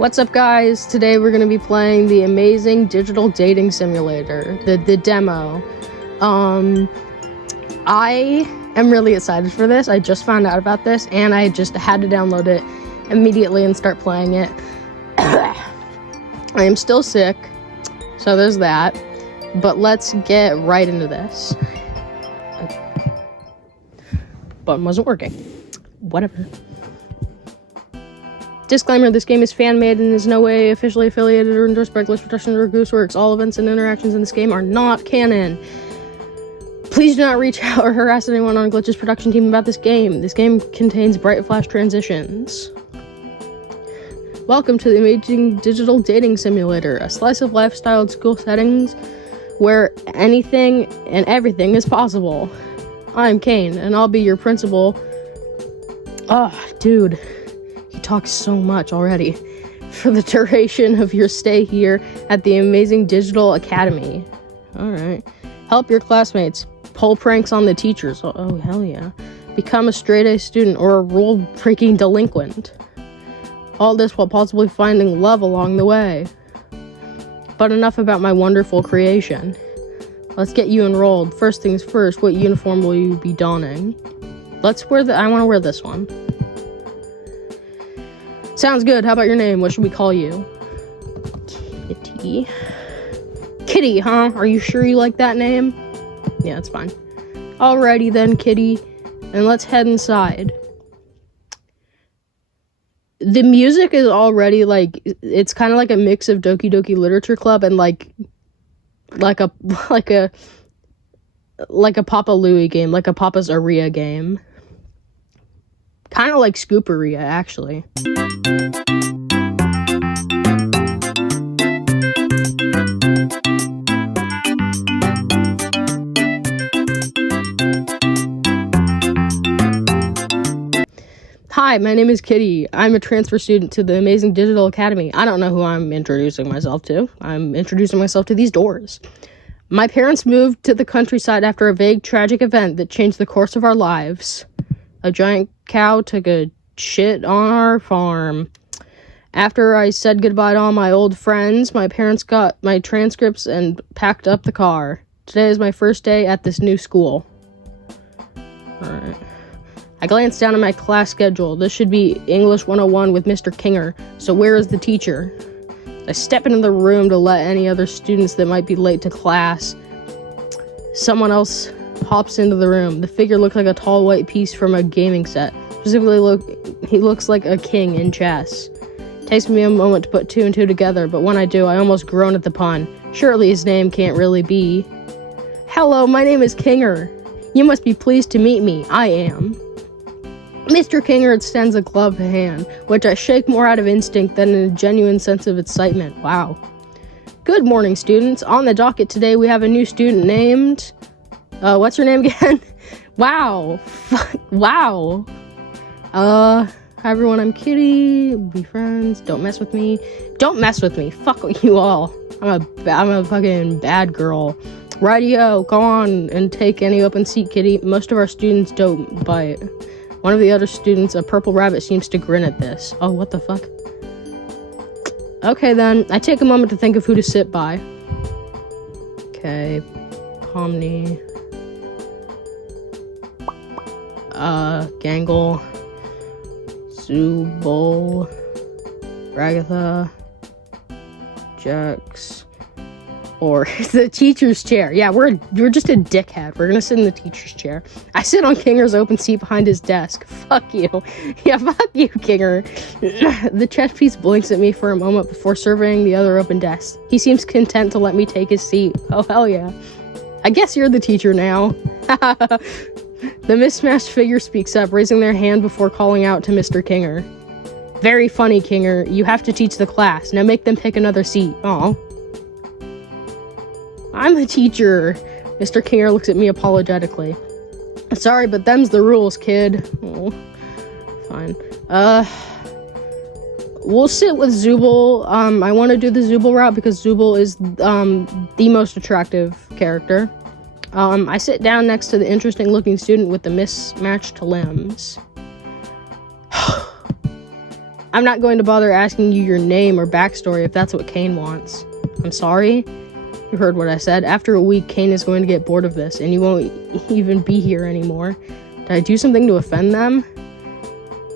What's up, guys? Today we're going to be playing the amazing digital dating simulator, the demo. I am really excited for this. I just found out about this and I just had to download it immediately and start playing it. I am still sick, so there's that. But let's get right into this. Button wasn't working. Whatever. Disclaimer, this game is fan-made and is no way officially affiliated or endorsed by Glitch Productions or Gooseworks. All events and interactions in this game are not canon. Please do not reach out or harass anyone on Glitch's production team about this game. This game contains bright flash transitions. Welcome to the amazing digital dating simulator, a slice of lifestyle and school settings where anything and everything is possible. I'm Kane, and I'll be your principal. Dude. Talks so much already. For the duration of your stay here at the amazing digital academy. Alright. Help your classmates. Pull pranks on the teachers. Oh, hell yeah. Become a straight-A student or a rule-breaking delinquent. All this while possibly finding love along the way. But enough about my wonderful creation. Let's get you enrolled. First things first, what uniform will you be donning? I want to wear this one. Sounds good. How about your name? What should we call you? Kitty. Kitty, huh? Are you sure you like that name? Yeah, it's fine. Alrighty then, Kitty. And let's head inside. The music is already, it's kind of like a mix of Doki Doki Literature Club and like a Papa Louie game, like a Papa's Aria game. Kind of like Scooperia, actually. Hi, my name is Kitty. I'm a transfer student to the amazing digital academy. I don't know who I'm introducing myself to. I'm introducing myself to these doors. My parents moved to the countryside after a vague, tragic event that changed the course of our lives. A giant cow took a shit on our farm. After I said goodbye to all my old friends, my parents got my transcripts and packed up the car. Today is my first day at this new school. Alright. I glanced down at my class schedule. This should be English 101 with Mr. Kinger. So where is the teacher? I step into the room to let any other students that might be late to class. Someone else hops into the room. The figure looks like a tall white piece from a gaming set. Specifically, he looks like a king in chess. It takes me a moment to put two and two together, but when I do, I almost groan at the pun. Surely his name can't really be. Hello, my name is Kinger. You must be pleased to meet me. I am. Mr. Kinger extends a gloved hand, which I shake more out of instinct than in a genuine sense of excitement. Wow. Good morning, students. On the docket today, we have a new student named... what's her name again? Wow. Wow. Hi everyone, I'm Kitty. We'll be friends. Don't mess with me. Don't mess with me. Fuck you all. I'm a fucking bad girl. Rightio, go on and take any open seat, Kitty. Most of our students don't bite. One of the other students, a purple rabbit, seems to grin at this. Oh, what the fuck? Okay then, I take a moment to think of who to sit by. Okay, Pomni. Gangle, ZOOBLE, Ragatha, JAX'S, or the teacher's chair. Yeah, we're just a dickhead. We're gonna sit in the teacher's chair. I sit on Kinger's open seat behind his desk. Fuck you. Yeah, fuck you, Kinger. The chess piece blinks at me for a moment before surveying the other open desk. He seems content to let me take his seat. Oh, hell yeah. I guess you're the teacher now. The mismatched figure speaks up, raising their hand before calling out to Mr. Kinger. Very funny, Kinger. You have to teach the class. Now make them pick another seat. Aw. I'm the teacher. Mr. Kinger looks at me apologetically. Sorry, but them's the rules, kid. Oh, fine. We'll sit with ZOOBLE. I want to do the ZOOBLE route because ZOOBLE is the most attractive character. I sit down next to the interesting looking student with the mismatched limbs. I'm not going to bother asking you your name or backstory if that's what Kane wants. I'm sorry. You heard what I said. After a week, Kane is going to get bored of this, and you won't even be here anymore. Did I do something to offend them?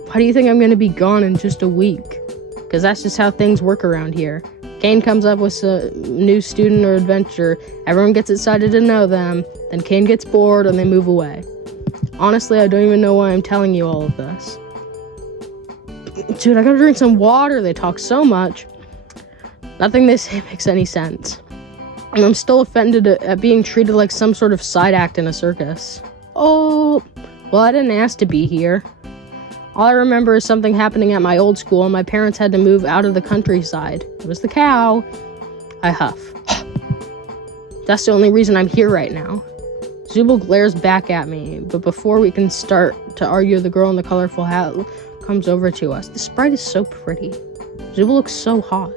Why do you think I'm going to be gone in just a week? Because that's just how things work around here. Kane comes up with a new student or adventurer. Everyone gets excited to know them. Then Kane gets bored and they move away. Honestly, I don't even know why I'm telling you all of this. Dude, I gotta drink some water. They talk so much. Nothing they say makes any sense. And I'm still offended at being treated like some sort of side act in a circus. Oh, well, I didn't ask to be here. All I remember is something happening at my old school, and my parents had to move out of the countryside. It was the cow. I huff. That's the only reason I'm here right now. Zooble glares back at me, but before we can start to argue, the girl in the colorful hat comes over to us. The sprite is so pretty. Zooble looks so hot.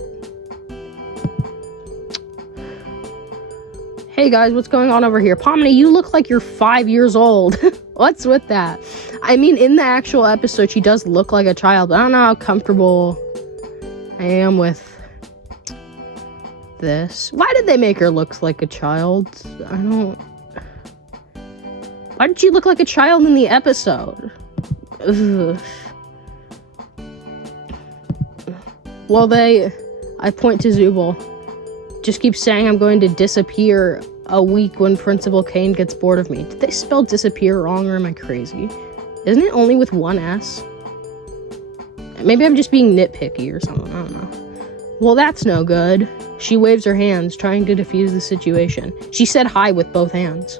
Hey guys, what's going on over here? Pomni, you look like you're 5 years old. What's with that? I mean, in the actual episode, she does look like a child. I don't know how comfortable I am with this. Why did they make her look like a child? Why did she look like a child in the episode? Ugh. Well, I point to Zooble. Just keep saying I'm going to disappear a week when Principal Kane gets bored of me. Did they spell disappear wrong, or am I crazy? Isn't it only with one S? Maybe I'm just being nitpicky or something. I don't know. Well, that's no good. She waves her hands, trying to defuse the situation. She said hi with both hands.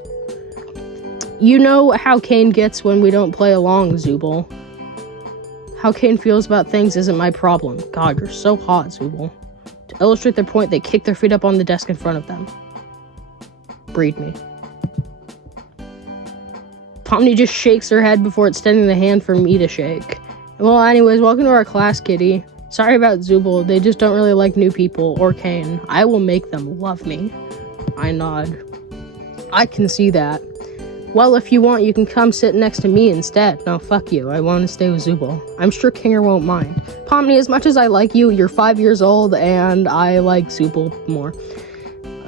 You know how Kane gets when we don't play along, Zooble. How Kane feels about things isn't my problem. God, you're so hot, Zooble. To illustrate their point, they kick their feet up on the desk in front of them. Breed me. Pomni just shakes her head before extending the hand for me to shake. Well, anyways, welcome to our class, Kitty. Sorry about Zooble. They just don't really like new people or Kane. I will make them love me. I nod. I can see that. Well, if you want, you can come sit next to me instead. No, fuck you. I want to stay with Zooble. I'm sure Kinger won't mind. Pomni, as much as I like you, you're 5 years old, and I like Zooble more.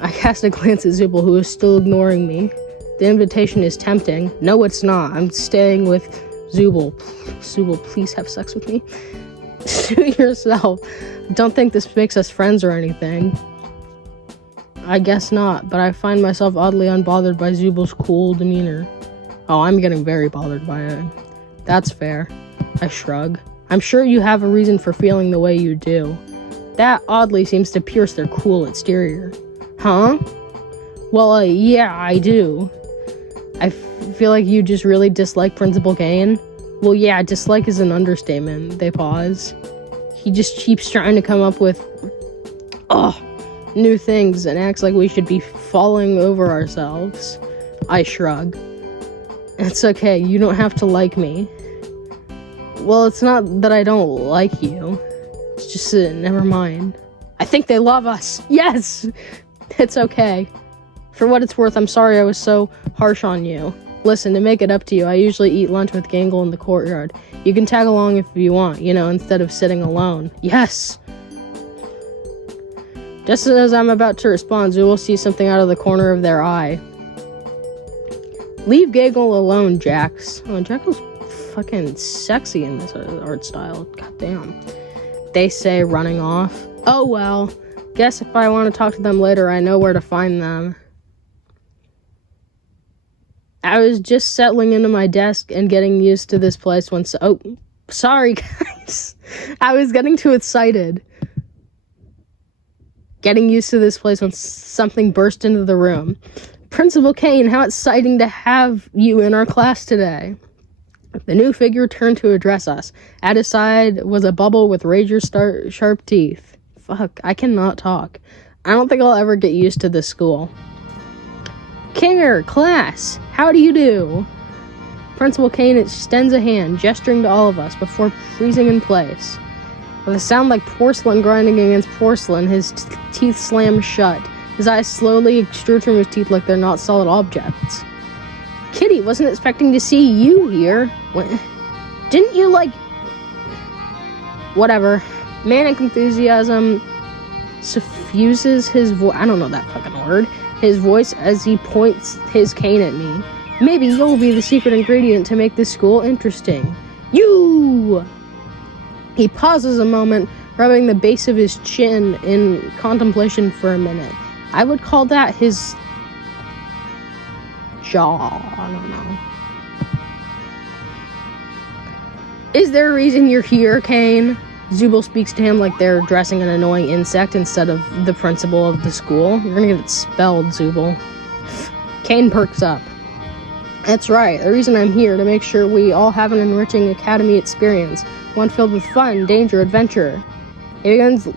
I cast a glance at Zooble, who is still ignoring me. The invitation is tempting. No, it's not. I'm staying with Zooble. Zooble, please have sex with me. Suit yourself. Don't think this makes us friends or anything. I guess not, but I find myself oddly unbothered by Zooble's cool demeanor. Oh, I'm getting very bothered by it. That's fair. I shrug. I'm sure you have a reason for feeling the way you do. That oddly seems to pierce their cool exterior. Huh? Well, yeah, I do. I feel like you just really dislike Principal Kane. Well, yeah, dislike is an understatement. They pause. He just keeps trying to come up with new things and acts like we should be falling over ourselves. I shrug. It's okay, you don't have to like me. Well, it's not that I don't like you. It's just never mind. I think they love us. Yes! It's okay. For what it's worth, I'm sorry I was so harsh on you. Listen, to make it up to you, I usually eat lunch with Gangle in the courtyard. You can tag along if you want, instead of sitting alone. Yes! Just as I'm about to respond, Zoo will see something out of the corner of their eye. Leave Gangle alone, Jax. Oh, Jackal's fucking sexy in this art style. God damn. They say, running off. Oh well. Guess if I want to talk to them later, I know where to find them. I was just settling into my desk and getting used to this place when oh, sorry guys. I was getting too excited. Getting used to this place when something burst into the room. Principal Kane, how exciting to have you in our class today. The new figure turned to address us. At his side was a bubble with razor-sharp teeth. Fuck, I cannot talk. I don't think I'll ever get used to this school. Kinger, class, how do you do? Principal Kane extends a hand, gesturing to all of us before freezing in place. With a sound like porcelain grinding against porcelain, his teeth slam shut. His eyes slowly extrude from his teeth like they're not solid objects. Kitty, wasn't expecting to see you here. Didn't you, Whatever. Manic enthusiasm suffuses his voice. I don't know that fucking word. His voice as he points his cane at me. Maybe you'll be the secret ingredient to make this school interesting. You! He pauses a moment, rubbing the base of his chin in contemplation for a minute. I would call that his jaw. I don't know. Is there a reason you're here, Kane? ZOOBLE speaks to him like they're addressing an annoying insect instead of the principal of the school. You're gonna get it spelled, ZOOBLE. Kane perks up. That's right. The reason I'm here to make sure we all have an enriching academy experience. One filled with fun, danger, adventure. He begins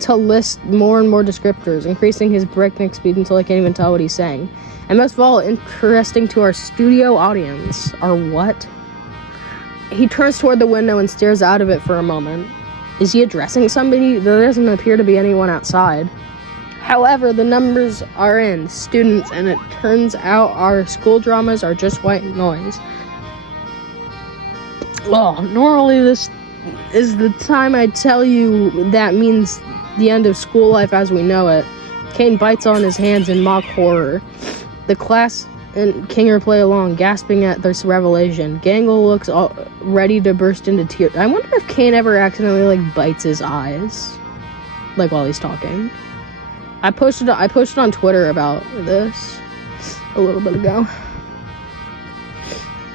to list more and more descriptors, increasing his breakneck speed until I can't even tell what he's saying. And most of all, interesting to our studio audience. Our what? He turns toward the window and stares out of it for a moment. Is he addressing somebody? There doesn't appear to be anyone outside. However, the numbers are in, students, and it turns out our school dramas are just white noise. Well, normally this is the time I tell you that means the end of school life as we know it. Kane bites on his hands in mock horror. The class and Kinger play along, gasping at this revelation. Gangle looks all ready to burst into tears. I wonder if Kane ever accidentally, bites his eyes. While he's talking. I posted on Twitter about this a little bit ago.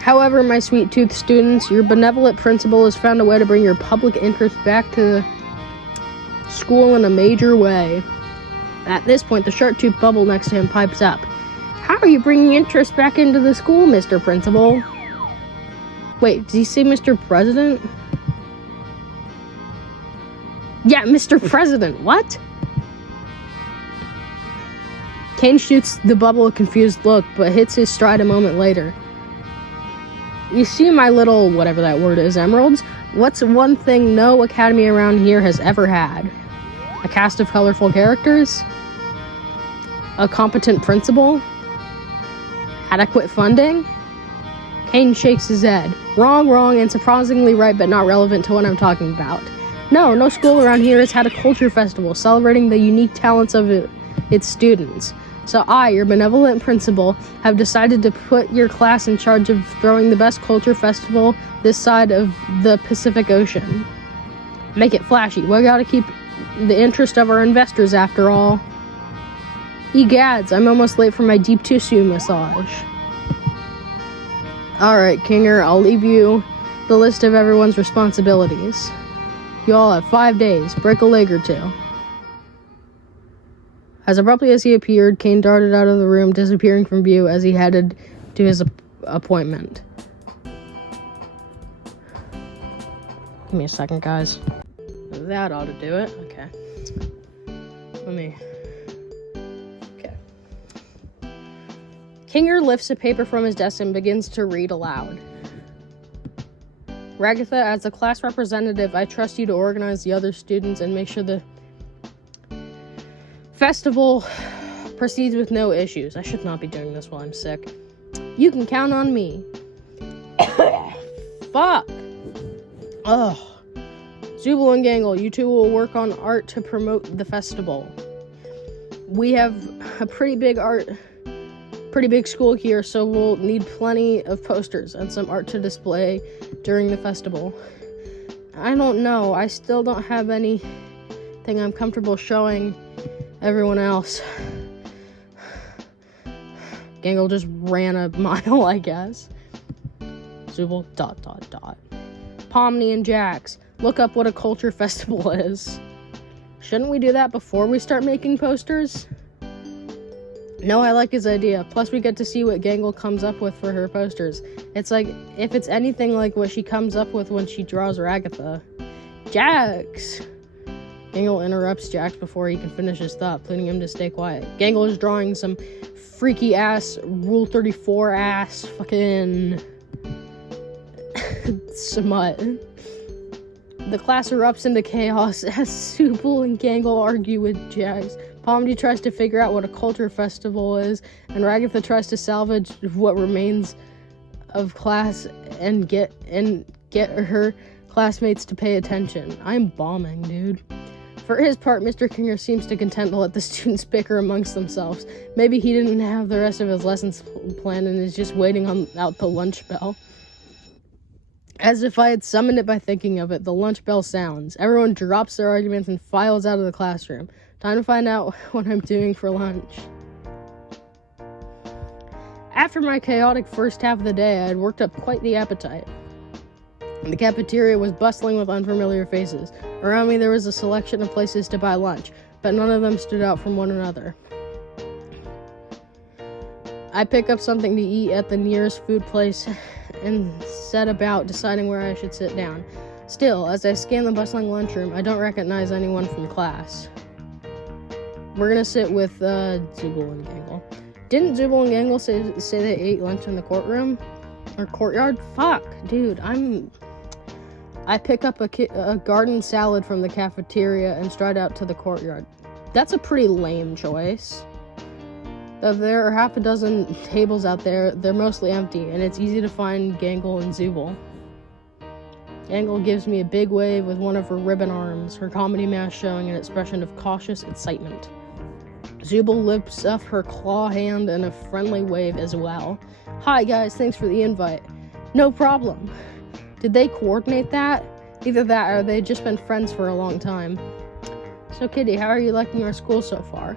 However, my sweet-toothed students, your benevolent principal has found a way to bring your public interest back to school in a major way. At this point, the shark-toothed bubble next to him pipes up. How are you bringing interest back into the school, Mr. Principal? Wait, did he say Mr. President? Yeah, Mr. President, what? Kane shoots the bubble a confused look, but hits his stride a moment later. You see my little, whatever that word is, emeralds? What's one thing no academy around here has ever had? A cast of colorful characters? A competent principal? Adequate funding? Kane shakes his head. Wrong, and surprisingly right, but not relevant to what I'm talking about. No school around here has had a culture festival celebrating the unique talents of its students. So I, your benevolent principal, have decided to put your class in charge of throwing the best culture festival this side of the Pacific Ocean. Make it flashy. We gotta keep the interest of our investors after all. Egads, I'm almost late for my deep tissue massage. Alright, Kinger, I'll leave you the list of everyone's responsibilities. You all have 5 days. Break a leg or two. As abruptly as he appeared, Kane darted out of the room, disappearing from view as he headed to his appointment. Give me a second, guys. That ought to do it. Okay. Okay. Kinger lifts a paper from his desk and begins to read aloud. Ragatha, as the class representative, I trust you to organize the other students and make sure the festival proceeds with no issues. I should not be doing this while I'm sick. You can count on me. Fuck. Ugh. ZOOBLE and Gangle, you two will work on art to promote the festival. We have a pretty big school here, so we'll need plenty of posters and some art to display during the festival. I don't know. I still don't have anything I'm comfortable showing everyone else. Gangle just ran a mile, I guess. ZOOBLE, ... Pomni and JAX'S, look up what a culture festival is. Shouldn't we do that before we start making posters? No, I like his idea. Plus, we get to see what Gangle comes up with for her posters. It's like, if it's anything like what she comes up with when she draws Ragatha. JAX'S! Gangle interrupts JAX'S before he can finish his thought, pleading him to stay quiet. Gangle is drawing some freaky-ass, Rule 34-ass, fucking smut. The class erupts into chaos as ZOOBLE and Gangle argue with JAX'S. Pomni tries to figure out what a culture festival is, and Ragatha tries to salvage what remains of class and get her classmates to pay attention. I'm bombing, dude. For his part, Mr. Kinger seems to content to let the students bicker amongst themselves. Maybe he didn't have the rest of his lessons planned and is just waiting out the lunch bell. As if I had summoned it by thinking of it, the lunch bell sounds. Everyone drops their arguments and files out of the classroom. Time to find out what I'm doing for lunch. After my chaotic first half of the day, I had worked up quite the appetite. The cafeteria was bustling with unfamiliar faces. Around me there was a selection of places to buy lunch, but none of them stood out from one another. I pick up something to eat at the nearest food place and set about deciding where I should sit down. Still, as I scan the bustling lunchroom, I don't recognize anyone from class. We're gonna sit with ZOOBLE and Gangle. Didn't ZOOBLE and Gangle say they ate lunch in the courtroom? Or courtyard? Fuck, dude, I pick up a garden salad from the cafeteria and stride out to the courtyard. That's a pretty lame choice. There are half a dozen tables out there. They're mostly empty, and it's easy to find Gangle and ZOOBLE. Gangle gives me a big wave with one of her ribbon arms, her comedy mask showing an expression of cautious excitement. ZOOBLE lifts up her claw hand in a friendly wave as well. Hi guys, thanks for the invite. No problem. Did they coordinate that? Either that or they've just been friends for a long time. So Kitty, how are you liking our school so far?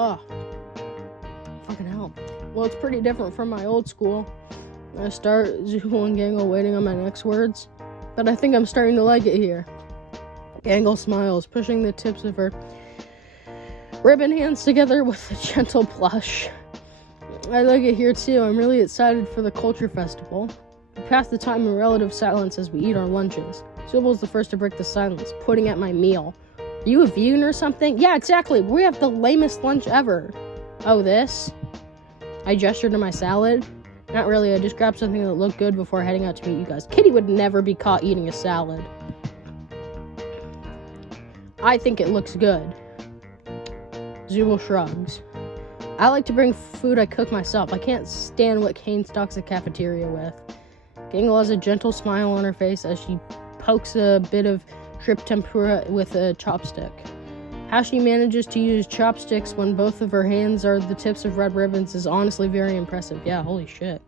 Oh, fucking hell. Well, it's pretty different from my old school. I start ZOOBLE and Gangle waiting on my next words, but I think I'm starting to like it here. Gangle smiles, pushing the tips of her ribbon hands together with a gentle blush. I like it here too. I'm really excited for the culture festival. We pass the time in relative silence as we eat our lunches. ZOOBLE's the first to break the silence, pointing at my meal. Are you a vegan or something? Yeah, exactly. We have the lamest lunch ever. Oh, this? I gestured to my salad. Not really. I just grabbed something that looked good before heading out to meet you guys. Kitty would never be caught eating a salad. I think it looks good. ZOOBLE shrugs. I like to bring food I cook myself. I can't stand what Kane stocks the cafeteria with. Gangle has a gentle smile on her face as she pokes a bit of shrimp tempura with a chopstick. How she manages to use chopsticks when both of her hands are the tips of red ribbons is honestly very impressive. Yeah, holy shit.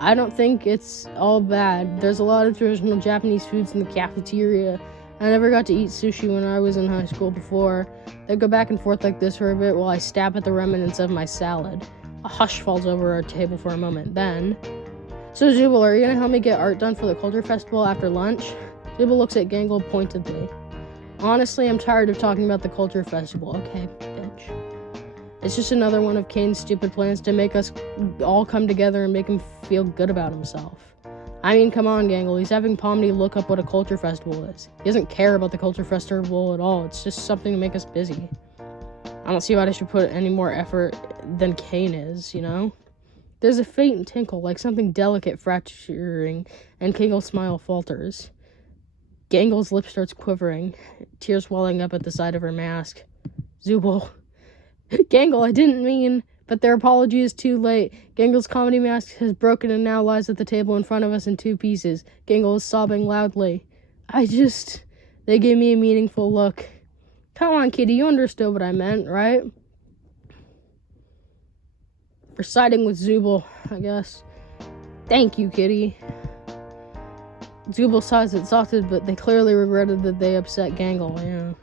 I don't think it's all bad. There's a lot of traditional Japanese foods in the cafeteria. I never got to eat sushi when I was in high school before. They go back and forth like this for a bit while I stab at the remnants of my salad. A hush falls over our table for a moment. Then, so ZOOBLE, are you gonna help me get art done for the culture festival after lunch? ZOOBLE looks at Gangle pointedly. Honestly, I'm tired of talking about the culture festival. Okay, bitch. It's just another one of Kane's stupid plans to make us all come together and make him feel good about himself. I mean, come on, Gangle. He's having Pomni look up what a culture festival is. He doesn't care about the culture festival at all. It's just something to make us busy. I don't see why I should put any more effort than Kane is, you know? There's a faint tinkle, like something delicate fracturing, and Gangle's smile falters. Gangle's lip starts quivering, tears welling up at the side of her mask. ZOOBLE. Gangle, I didn't mean... But their apology is too late. Gangle's comedy mask has broken and now lies at the table in front of us in two pieces. Gangle is sobbing loudly. They gave me a meaningful look. Come on, Kitty, you understood what I meant, right? For siding with ZOOBLE, I guess. Thank you, Kitty. ZOOBLE sighs exhausted, but they clearly regretted that they upset Gangle, yeah.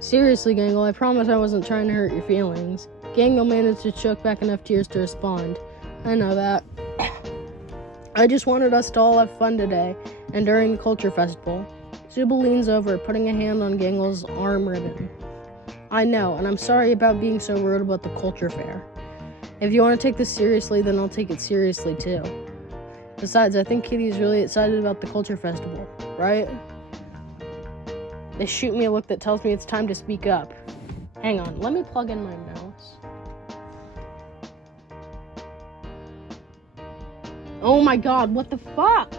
Seriously, Gangle, I promise I wasn't trying to hurt your feelings. Gangle managed to choke back enough tears to respond. I know that. I just wanted us to all have fun today, and during the culture festival. ZOOBLE leans over, putting a hand on Gangle's arm ribbon. I know, and I'm sorry about being so rude about the culture fair. If you want to take this seriously, then I'll take it seriously too. Besides, I think Kitty's really excited about the culture festival, right? They shoot me a look that tells me it's time to speak up. Hang on, let me plug in my mouse. Oh my god, what the fuck?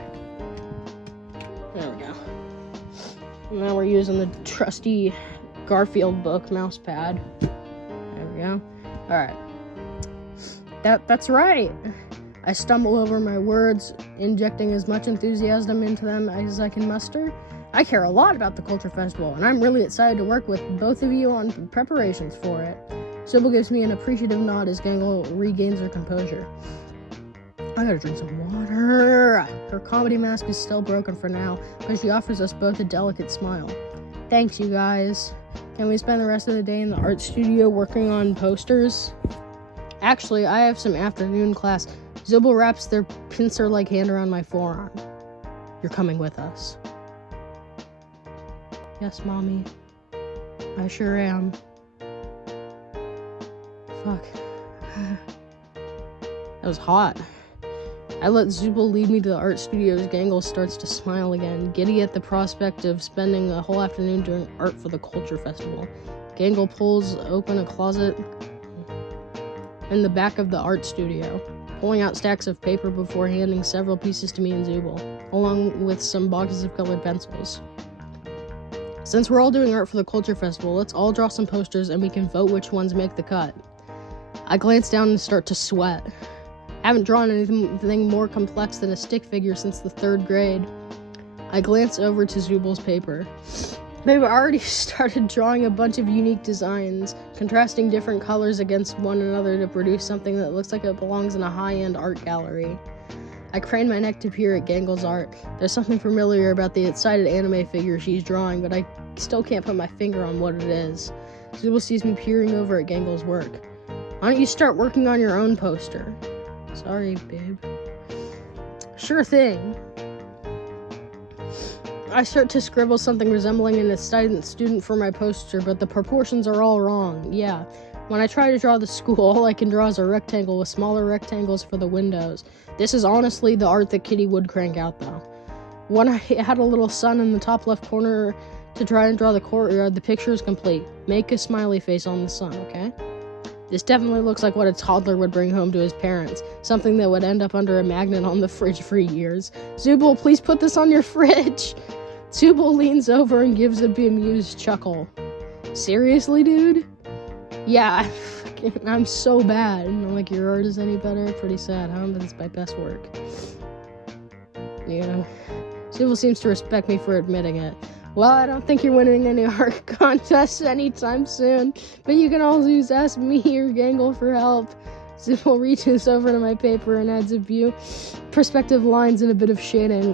There we go. Now we're using the trusty Garfield book mouse pad. There we go. Alright. That's right. I stumble over my words, injecting as much enthusiasm into them as I can muster. I care a lot about the Culture Festival, and I'm really excited to work with both of you on preparations for it. Zooble gives me an appreciative nod as Gangle regains her composure. I gotta drink some water. Her comedy mask is still broken for now, but she offers us both a delicate smile. Thanks, you guys. Can we spend the rest of the day in the art studio working on posters? Actually, I have some afternoon class. Zooble wraps their pincer-like hand around my forearm. You're coming with us. Yes, Mommy. I sure am. Fuck. That was hot. I let Zooble lead me to the art studio as Gangle starts to smile again, giddy at the prospect of spending a whole afternoon doing art for the Culture Festival. Gangle pulls open a closet in the back of the art studio, pulling out stacks of paper before handing several pieces to me and Zooble, along with some boxes of colored pencils. Since we're all doing art for the Culture Festival, let's all draw some posters and we can vote which ones make the cut. I glance down and start to sweat. I haven't drawn anything more complex than a stick figure since the 3rd grade. I glance over to Zooble's paper. They've already started drawing a bunch of unique designs, contrasting different colors against one another to produce something that looks like it belongs in a high-end art gallery. I crane my neck to peer at Gangle's art. There's something familiar about the excited anime figure she's drawing, but I still can't put my finger on what it is. Zooble sees me peering over at Gangle's work. Why don't you start working on your own poster? Sorry, babe. Sure thing. I start to scribble something resembling an excited student for my poster, but the proportions are all wrong. Yeah. When I try to draw the school, all I can draw is a rectangle with smaller rectangles for the windows. This is honestly the art that Kitty would crank out, though. When I had a little sun in the top left corner to try and draw the courtyard, the picture is complete. Make a smiley face on the sun, okay? This definitely looks like what a toddler would bring home to his parents. Something that would end up under a magnet on the fridge for years. Zooble, please put this on your fridge. Zooble leans over and gives a bemused chuckle. Seriously, dude? Yeah, I'm so bad. Like, your art is any better? Pretty sad, huh? But it's my best work. You know, Zooble seems to respect me for admitting it. Well, I don't think you're winning any art contests anytime soon, but you can always ask me or Gangle for help. Zooble reaches over to my paper and adds a few perspective lines and a bit of shading.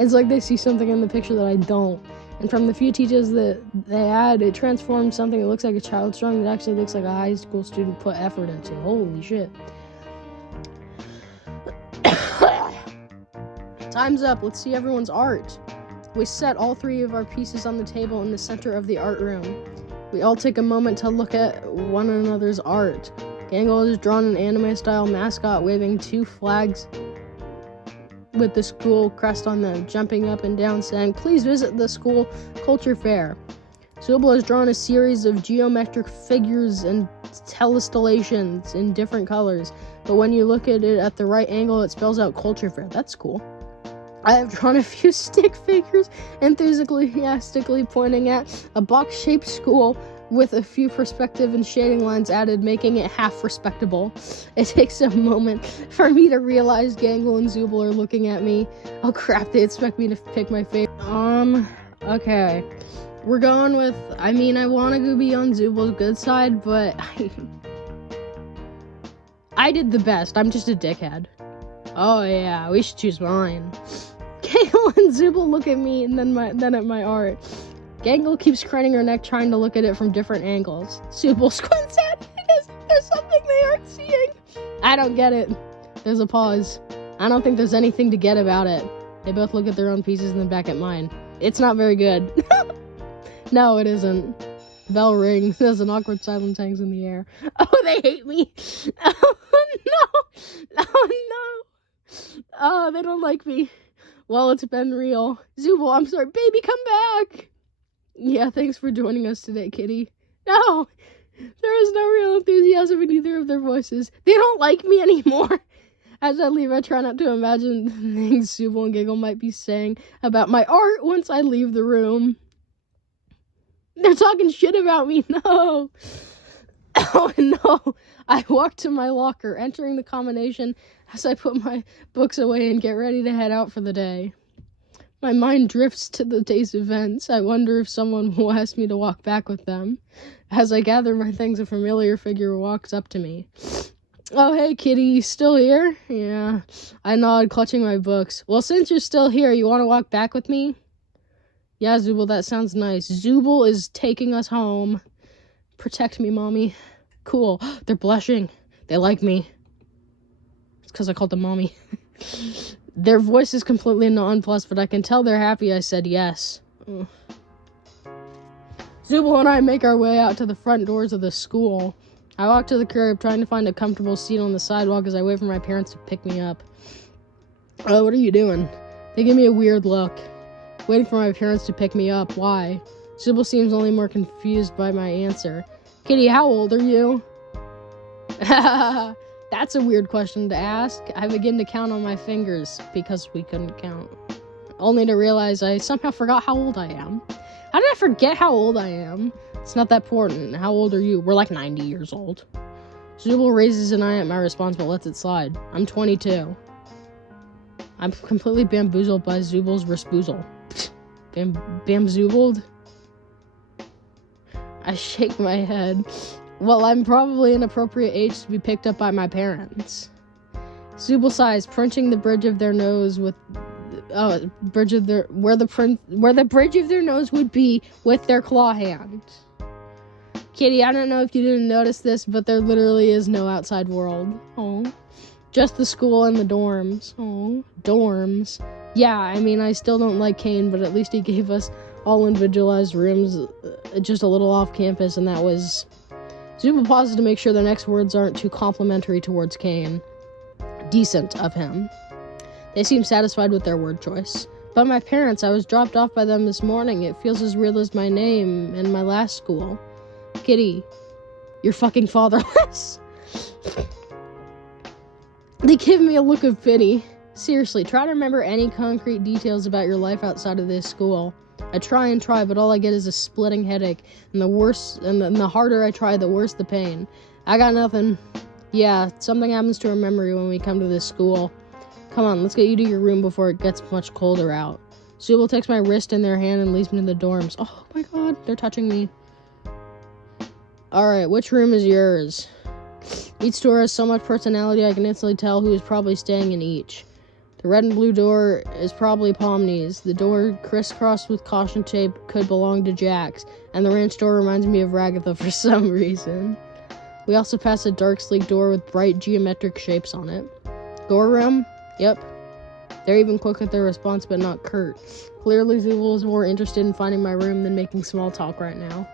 It's like they see something in the picture that I don't. And from the few details that they add, it transforms something that looks like a child's drawing that actually looks like a high school student put effort into. Holy shit. Time's up. Let's see everyone's art. We set all 3 of our pieces on the table in the center of the art room. We all take a moment to look at one another's art. Gangle has drawn an anime-style mascot waving 2 flags with the school crest on them, jumping up and down saying, "Please visit the school culture fair." Zooble has drawn a series of geometric figures and telestollations in different colors, but when you look at it at the right angle, it spells out culture fair. That's cool. I have drawn a few stick figures, enthusiastically pointing at a box-shaped school with a few perspective and shading lines added, making it half respectable. It takes a moment for me to realize Gangle and Zooble are looking at me. Oh crap, they expect me to pick my favorite. Okay. We're going with, I want to be on Zooble's good side, but I did the best. I'm just a dickhead. Oh yeah, we should choose mine. Gangle and Zooble look at me and then at my art. Gangle keeps craning her neck trying to look at it from different angles. Zooble squints at me as if there's something they aren't seeing. I don't get it. There's a pause. I don't think there's anything to get about it. They both look at their own pieces and then back at mine. It's not very good. No, it isn't. Bell rings. There's an awkward silence hangs in the air. Oh, they hate me. Oh, no. Oh, no. Oh, they don't like me. Well, it's been real. Zooble, I'm sorry. Baby, come back. Yeah, thanks for joining us today, Kitty. No, there is no real enthusiasm in either of their voices. They don't like me anymore. As I leave, I try not to imagine the things Zooble and Giggle might be saying about my art once I leave the room. They're talking shit about me. No. Oh, no. I walk to my locker, entering the combination as I put my books away and get ready to head out for the day. My mind drifts to the day's events. I wonder if someone will ask me to walk back with them. As I gather my things, a familiar figure walks up to me. Oh, hey, Kitty, you still here? Yeah. I nod, clutching my books. Well, since you're still here, you want to walk back with me? Yeah, Zooble, that sounds nice. Zooble is taking us home. Protect me, Mommy. Cool. They're blushing. They like me. It's because I called them Mommy. Their voice is completely nonplussed, but I can tell they're happy I said yes. Zooble and I make our way out to the front doors of the school. I walk to the curb, trying to find a comfortable seat on the sidewalk as I wait for my parents to pick me up. Oh, what are you doing? They give me a weird look. Waiting for my parents to pick me up. Why? Zooble seems only more confused by my answer. Kitty, how old are you? That's a weird question to ask. I begin to count on my fingers because we couldn't count. Only to realize I somehow forgot how old I am. How did I forget how old I am? It's not that important. How old are you? We're like 90 years old. Zooble raises an eye at my response but lets it slide. I'm 22. I'm completely bamboozled by Zooble's respoozle. Bamzoozled? I shake my head. Well, I'm probably an appropriate age to be picked up by my parents. Zooble sighs, crunching the bridge of their nose with where the bridge of their nose would be with their claw hand. Kitty, I don't know if you didn't notice this, but there literally is no outside world. Oh, just the school and the dorms. Oh, dorms. Yeah, I mean, I still don't like Kane, but at least he gave us all individualized rooms just a little off campus, and that was... Zooble pauses to make sure the next words aren't too complimentary towards Kane. Decent of him. They seem satisfied with their word choice. But my parents, I was dropped off by them this morning. It feels as real as my name and my last school. Kitty, you're fucking fatherless. They give me a look of pity. Seriously, try to remember any concrete details about your life outside of this school. I try, but all I get is a splitting headache, and the harder I try, the worse the pain. I got nothing. Yeah, something happens to our memory when we come to this school. Come on, let's get you to your room before it gets much colder out. Zooble takes my wrist in their hand and leads me to the dorms. Oh my god, they're touching me. Alright, which room is yours? Each door has so much personality I can instantly tell who is probably staying in each. The red and blue door is probably Pomni's. The door crisscrossed with caution tape could belong to JAX'S, and the ranch door reminds me of Ragatha for some reason. We also pass a dark, sleek door with bright geometric shapes on it. Door room? Yep. They're even quick with their response, but not curt. Clearly, Zooble is more interested in finding my room than making small talk right now.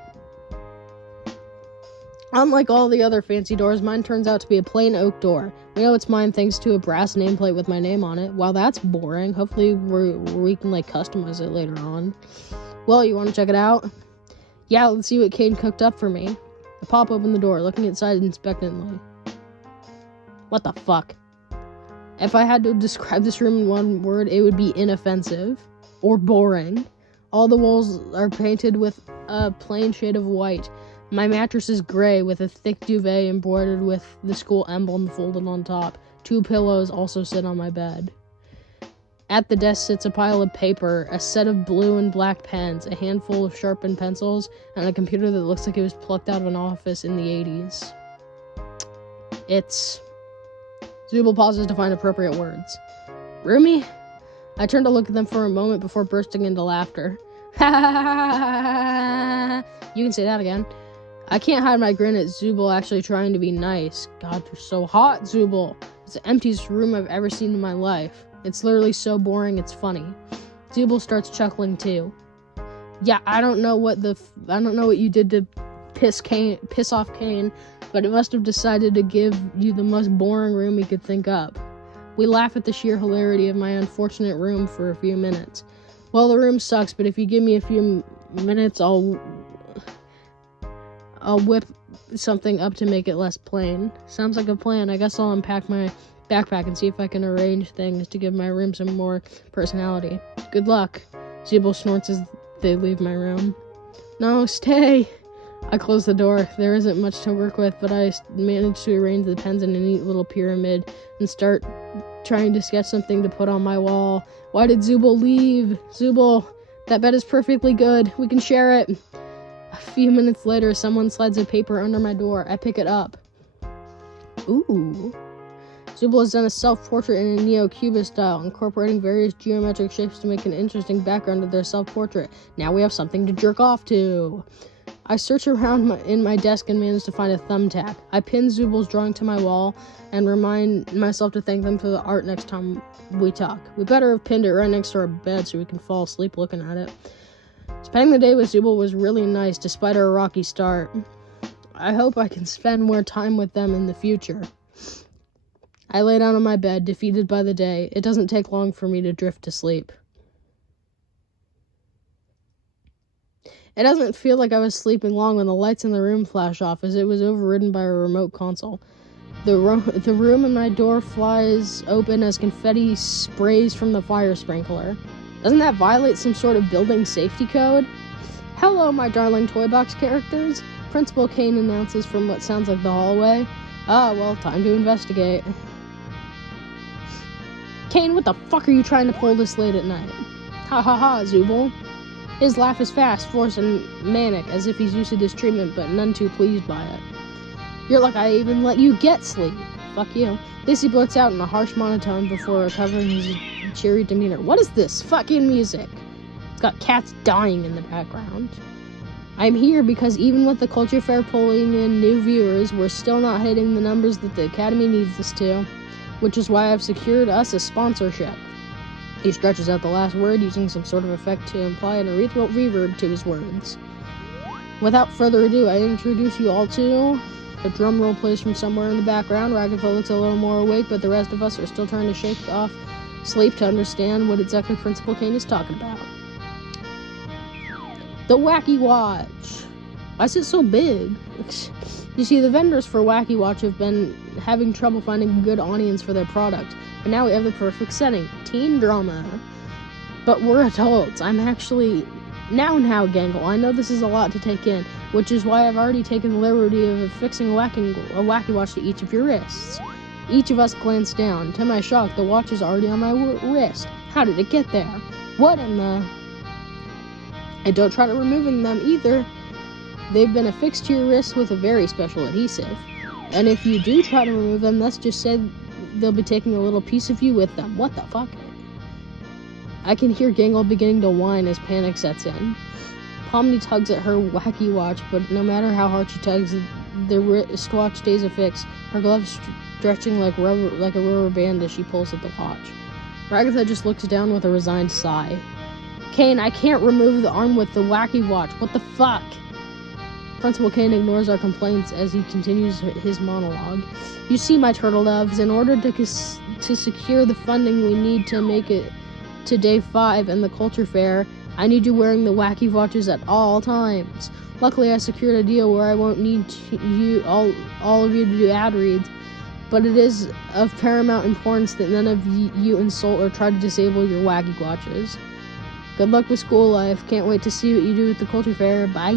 Unlike all the other fancy doors, mine turns out to be a plain oak door. We know it's mine thanks to a brass nameplate with my name on it. Wow, that's boring. Hopefully we can, customize it later on. Well, you want to check it out? Yeah, let's see what Kane cooked up for me. I pop open the door, looking inside expectantly. What the fuck? If I had to describe this room in one word, it would be inoffensive. Or boring. All the walls are painted with a plain shade of white. My mattress is gray with a thick duvet embroidered with the school emblem folded on top. 2 pillows also sit on my bed. At the desk sits a pile of paper, a set of blue and black pens, a handful of sharpened pencils, and a computer that looks like it was plucked out of an office in the 80s. It's... Zooble pauses to find appropriate words. Roomy? I turn to look at them for a moment before bursting into laughter. Ha ha ha ha ha. You can say that again. I can't hide my grin at Zooble actually trying to be nice. God, you're so hot, Zooble. It's the emptiest room I've ever seen in my life. It's literally so boring, it's funny. Zooble starts chuckling too. Yeah, I don't know what you did to piss off Kane, but it must have decided to give you the most boring room he could think up. We laugh at the sheer hilarity of my unfortunate room for a few minutes. Well, the room sucks, but if you give me a few minutes, I'll whip something up to make it less plain. Sounds like a plan. I guess I'll unpack my backpack and see if I can arrange things to give my room some more personality. Good luck. Zooble snorts as they leave my room. No, stay. I close the door. There isn't much to work with, but I manage to arrange the pens in a neat little pyramid and start trying to sketch something to put on my wall. Why did ZOOBLE leave? ZOOBLE, that bed is perfectly good. We can share it. A few minutes later, someone slides a paper under my door. I pick it up. Ooh. ZOOBLE has done a self-portrait in a neo-cubist style, incorporating various geometric shapes to make an interesting background to their self-portrait. Now we have something to jerk off to. I search around in my desk and manage to find a thumbtack. I pin ZOOBLE's drawing to my wall and remind myself to thank them for the art next time we talk. We better have pinned it right next to our bed so we can fall asleep looking at it. Spending the day with ZOOBLE was really nice despite our rocky start. I hope I can spend more time with them in the future. I lay down on my bed, defeated by the day. It doesn't take long for me to drift to sleep. It doesn't feel like I was sleeping long when the lights in the room flash off, as it was overridden by a remote console. The room and my door flies open as confetti sprays from the fire sprinkler. Doesn't that violate some sort of building safety code? Hello, my darling toy box characters. Principal Kane announces from what sounds like the hallway. Ah, well, time to investigate. Kane, what the fuck are you trying to pull this late at night? Ha ha ha, ZOOBLE. His laugh is fast, forced, and manic, as if he's used to this treatment, but none too pleased by it. You're like I even let you get sleep. Fuck you. This he blurts out in a harsh monotone before recovering his cheery demeanor. What is this fucking music? It's got cats dying in the background. I'm here because even with the culture fair pulling in new viewers, we're still not hitting the numbers that the Academy needs us to, which is why I've secured us a sponsorship. He stretches out the last word using some sort of effect to imply an ethereal reverb to his words. Without further ado, I introduce you all to... A drum roll plays from somewhere in the background. Ragatha looks a little more awake, but the rest of us are still trying to shake off sleep to understand what exactly Principal Kane is talking about. The Wacky Watch. Why is it so big? You see, the vendors for Wacky Watch have been having trouble finding a good audience for their product, but now we have the perfect setting. Teen drama. But we're adults. I'm actually... Now, Gangle, I know this is a lot to take in, which is why I've already taken the liberty of affixing a Wacky Watch to each of your wrists. Each of us glanced down. To my shock, the watch is already on my wrist. How did it get there? What in the... And don't try to removing them either. They've been affixed to your wrists with a very special adhesive. And if you do try to remove them, let's just say they'll be taking a little piece of you with them. What the fuck? I can hear Gangle beginning to whine as panic sets in. Pomni tugs at her Wacky Watch, but no matter how hard she tugs, the wristwatch stays affixed, her gloves stretching like a rubber band as she pulls at the watch. Ragatha just looks down with a resigned sigh. Kane, I can't remove the arm with the Wacky Watch. What the fuck? Principal Kane ignores our complaints as he continues his monologue. You see, my turtle doves, in order to secure the funding we need to make it to Day 5 and the Culture Fair, I need you wearing the Wacky Watches at all times. Luckily, I secured a deal where I won't need all of you to do ad reads, but it is of paramount importance that none of you insult or try to disable your Wacky Watches. Good luck with school life. Can't wait to see what you do at the Culture Fair. Bye!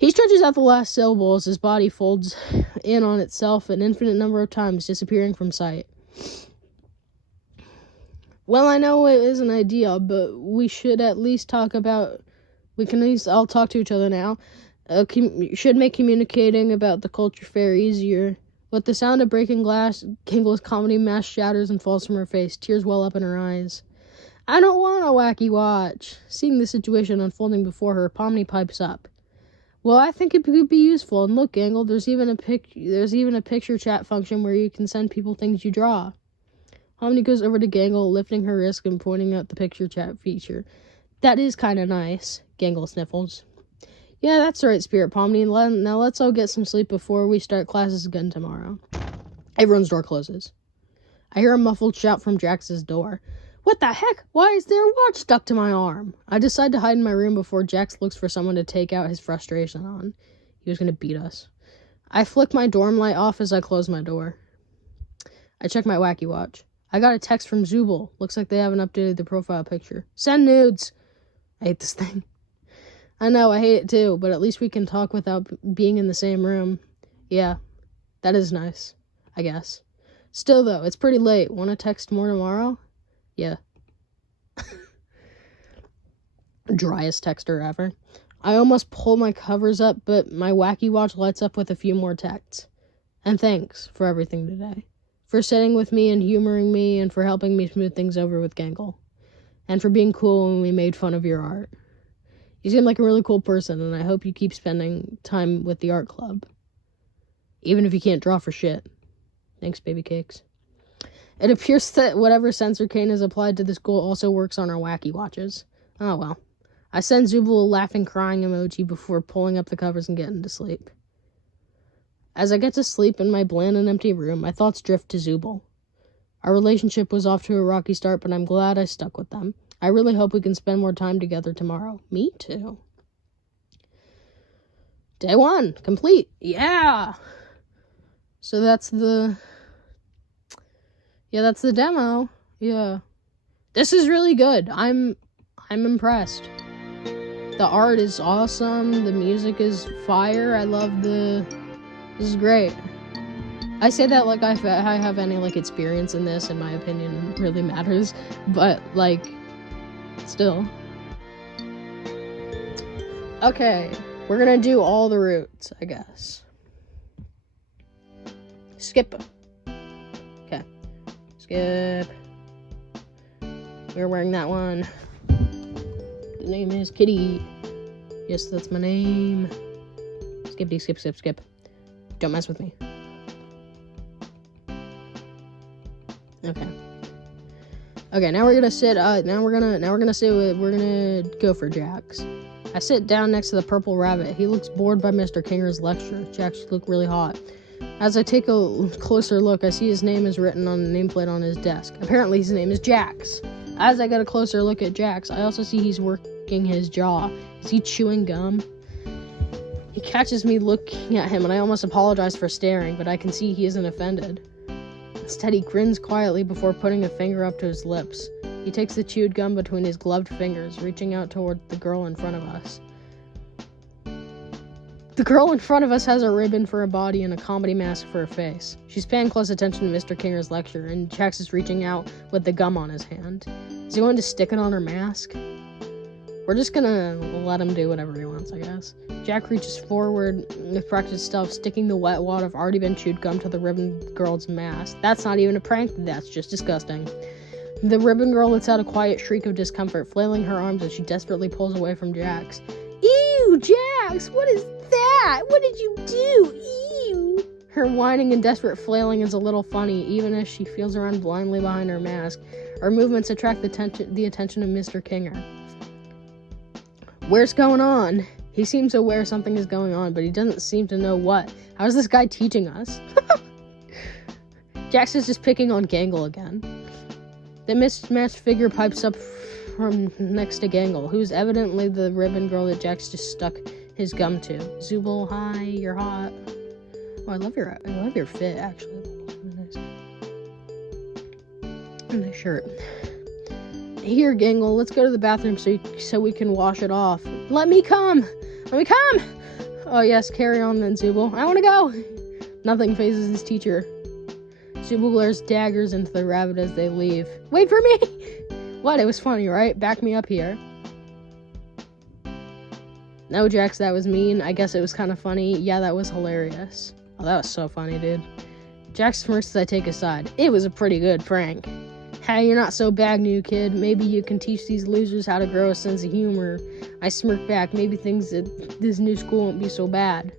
He stretches out the last syllable as his body folds in on itself an infinite number of times, disappearing from sight. Well, I know it isn't ideal, but we should at least talk about... We can at least all talk to each other now. Should make communicating about the Culture Fair easier. With the sound of breaking glass, Gangle's comedy mask shatters and falls from her face. Tears well up in her eyes. I don't want a Wacky Watch. Seeing the situation unfolding before her, Pomni pipes up. Well, I think it could be useful. And look, Gangle, there's even a picture chat function where you can send people things you draw. Pomni goes over to Gangle, lifting her wrist and pointing out the picture chat feature. That is kind of nice, Gangle sniffles. Yeah, that's right, Spirit Pomni. Now let's all get some sleep before we start classes again tomorrow. Everyone's door closes. I hear a muffled shout from JAX'S door. What the heck? Why is there a watch stuck to my arm? I decide to hide in my room before JAX looks for someone to take out his frustration on. He was going to beat us. I flick my dorm light off as I close my door. I check my Wacky Watch. I got a text from ZOOBLE. Looks like they haven't updated the profile picture. Send nudes. I hate this thing. I know, I hate it too, but at least we can talk without being in the same room. Yeah, that is nice, I guess. Still, though, it's pretty late. Want to text more tomorrow? Yeah. Driest texter ever. I almost pulled my covers up, but my Wacky Watch lights up with a few more texts. And thanks for everything today. For sitting with me and humoring me, and for helping me smooth things over with Gangle. And for being cool when we made fun of your art. You seem like a really cool person, and I hope you keep spending time with the art club. Even if you can't draw for shit. Thanks, baby cakes. It appears that whatever censor cane is applied to this goal also works on our Wacky Watches. Oh well. I send ZOOBLE a laughing, crying emoji before pulling up the covers and getting to sleep. As I get to sleep in my bland and empty room, my thoughts drift to ZOOBLE. Our relationship was off to a rocky start, but I'm glad I stuck with them. I really hope we can spend more time together tomorrow. Me too. Day 1, complete. Yeah! So that's the demo. Yeah. This is really good. I'm impressed. The art is awesome. The music is fire. This is great. I say that like I have any, like, experience in this, and my opinion really matters. But, like, still. Okay. We're gonna do all the routes, I guess. Skip. Okay. Skip. We're wearing that one. The name is Kitty. Yes, that's my name. Skippity, skip, skip, skip. Don't mess with me. Okay, now we're gonna sit, we're gonna go for JAX'S. I sit down next to the purple rabbit. He looks bored by Mr. Kinger's lecture. JAX'S look really hot. As I take a closer look, I see his name is written on a nameplate on his desk. Apparently his name is JAX'S. As I get a closer look at JAX'S, I also see he's working his jaw. Is he chewing gum? He catches me looking at him, and I almost apologize for staring, but I can see he isn't offended. Instead, he grins quietly before putting a finger up to his lips. He takes the chewed gum between his gloved fingers, reaching out toward the girl in front of us. The girl in front of us has a ribbon for a body and a comedy mask for a face. She's paying close attention to Mr. Kinger's lecture, and JAX'S is reaching out with the gum on his hand. Is he going to stick it on her mask? We're just gonna let him do whatever he wants, I guess. Jack reaches forward with practiced stealth, sticking the wet wad of already been chewed gum to the ribbon girl's mask. That's not even a prank, that's just disgusting. The ribbon girl lets out a quiet shriek of discomfort, flailing her arms as she desperately pulls away from JAX'S. Ew, JAX'S, what is that? What did you do? Ew. Her whining and desperate flailing is a little funny, even as she feels around blindly behind her mask. Her movements attract the attention of Mr. Kinger. Where's going on? He seems aware something is going on, but he doesn't seem to know what. How is this guy teaching us? JAX'S is just picking on Gangle again. The mismatched figure pipes up from next to Gangle, who's evidently the ribbon girl that JAX'S just stuck his gum to. ZOOBLE, hi, you're hot. Oh, I love your fit, actually. Nice shirt. Here, Gangle, let's go to the bathroom so we can wash it off. Let me come! Oh yes, carry on then, ZOOBLE. I want to go! Nothing phases his teacher. ZOOBLE glares daggers into the rabbit as they leave. Wait for me! What? It was funny, right? Back me up here. No, JAX'S, that was mean. I guess it was kind of funny. Yeah, that was hilarious. Oh, that was so funny, dude. JAX'S smirks as I take his side. It was a pretty good prank. Hey, you're not so bad, new kid. Maybe you can teach these losers how to grow a sense of humor. I smirk back. Maybe things at this new school won't be so bad.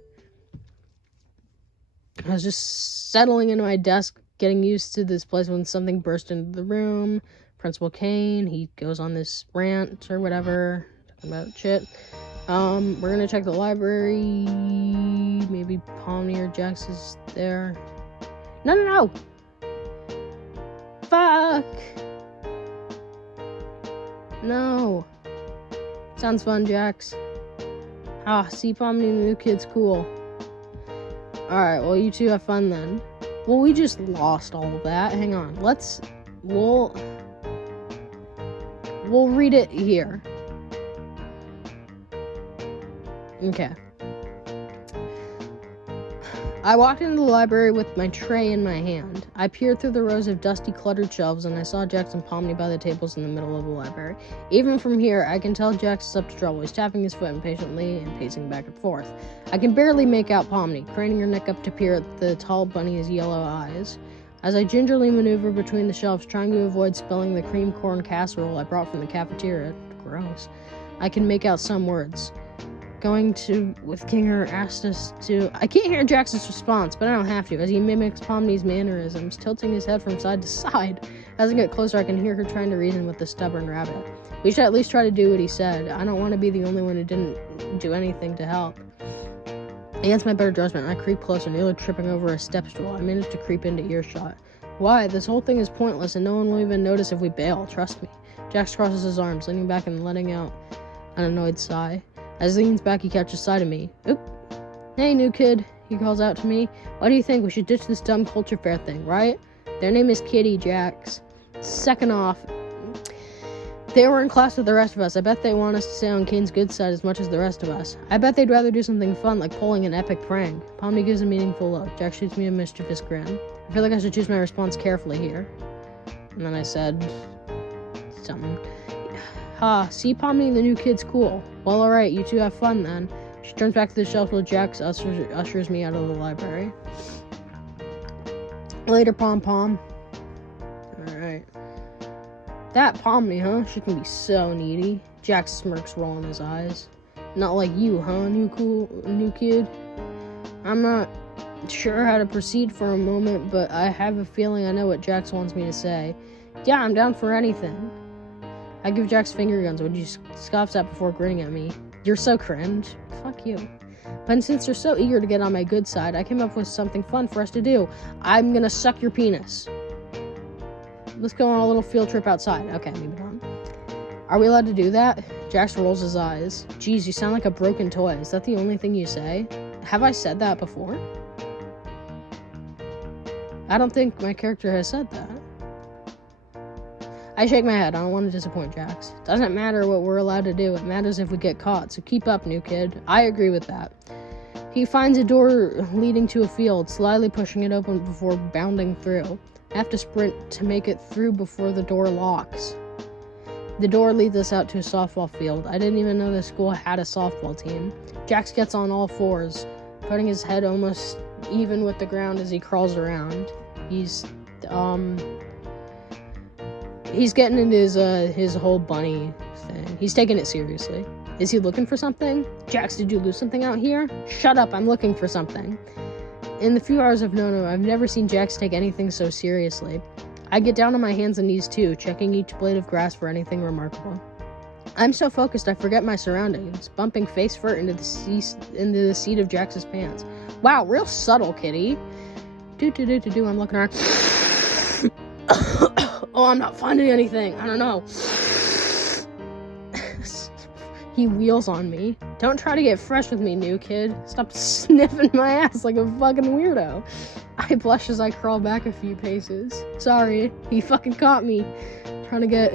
I was just settling into my desk, getting used to this place when something burst into the room. Principal Kane, he goes on this rant or whatever, talking about shit. We're gonna check the library. Maybe Pomni or JAX'S is there. No! Fuck! No. Sounds fun, JAX'S. See, Pomni, the new kid's cool. Alright, well, you two have fun then. Well, we just lost all of that. Hang on. We'll read it here. Okay. I walked into the library with my tray in my hand. I peered through the rows of dusty, cluttered shelves, and I saw Jax and Pomni by the tables in the middle of the library. Even from here, I can tell Jax is up to trouble. He's tapping his foot impatiently and pacing back and forth. I can barely make out Pomni, craning her neck up to peer at the tall bunny's yellow eyes. As I gingerly maneuver between the shelves, trying to avoid spilling the cream corn casserole I brought from the cafeteria, gross, I can make out some words. Going to with Kinger asked us to... I can't hear Jax's response, but I don't have to, as he mimics Pomni's mannerisms, tilting his head from side to side. As I get closer, I can hear her trying to reason with the stubborn rabbit. We should at least try to do what he said. I don't want to be the only one who didn't do anything to help. Against my better judgment, I creep closer, nearly tripping over a step stool. I manage to creep into earshot. Why? This whole thing is pointless, and no one will even notice if we bail. Trust me. Jax crosses his arms, leaning back and letting out an annoyed sigh. As he leans back, he catches sight of me. Oop. Hey, new kid, he calls out to me. What do you think? We should ditch this dumb culture fair thing, right? Their name is Kitty, Jax. Second off, they were in class with the rest of us. I bet they want us to stay on Kane's good side as much as the rest of us. I bet they'd rather do something fun, like pulling an epic prank. Pomni gives a meaningful look. Jax shoots me a mischievous grin. I feel like I should choose my response carefully here. And then I said something. See, Pomni, the new kid's cool. Well, alright, you two have fun then. She turns back to the shelf while Jax ushers me out of the library. Later, Pom-Pom. Alright. That Pomni, huh? She can be so needy. Jax smirks, rolling his eyes. Not like you, huh, new kid? I'm not sure how to proceed for a moment, but I have a feeling I know what Jax wants me to say. Yeah, I'm down for anything. I give Jax finger guns, which he scoffs at before grinning at me. You're so cringe. Fuck you. But since you're so eager to get on my good side, I came up with something fun for us to do. I'm gonna suck your penis. Let's go on a little field trip outside. Okay, leave it on. Are we allowed to do that? Jax rolls his eyes. Geez, you sound like a broken toy. Is that the only thing you say? Have I said that before? I don't think my character has said that. I shake my head. I don't want to disappoint Jax. Doesn't matter what we're allowed to do. It matters if we get caught. So keep up, new kid. I agree with that. He finds a door leading to a field, slyly pushing it open before bounding through. I have to sprint to make it through before the door locks. The door leads us out to a softball field. I didn't even know the school had a softball team. Jax gets on all fours, putting his head almost even with the ground as he crawls around. He's getting into his whole bunny thing. He's taking it seriously. Is he looking for something? Jax, did you lose something out here? Shut up, I'm looking for something. In the few hours I've known him, I've never seen Jax take anything so seriously. I get down on my hands and knees too, checking each blade of grass for anything remarkable. I'm so focused I forget my surroundings, bumping face first into the seat of Jax's pants. Wow, real subtle, kitty. I'm looking around. Oh, I'm not finding anything. I don't know. He wheels on me. Don't try to get fresh with me, new kid. Stop sniffing my ass like a fucking weirdo. I blush as I crawl back a few paces. Sorry, he fucking caught me. Trying to get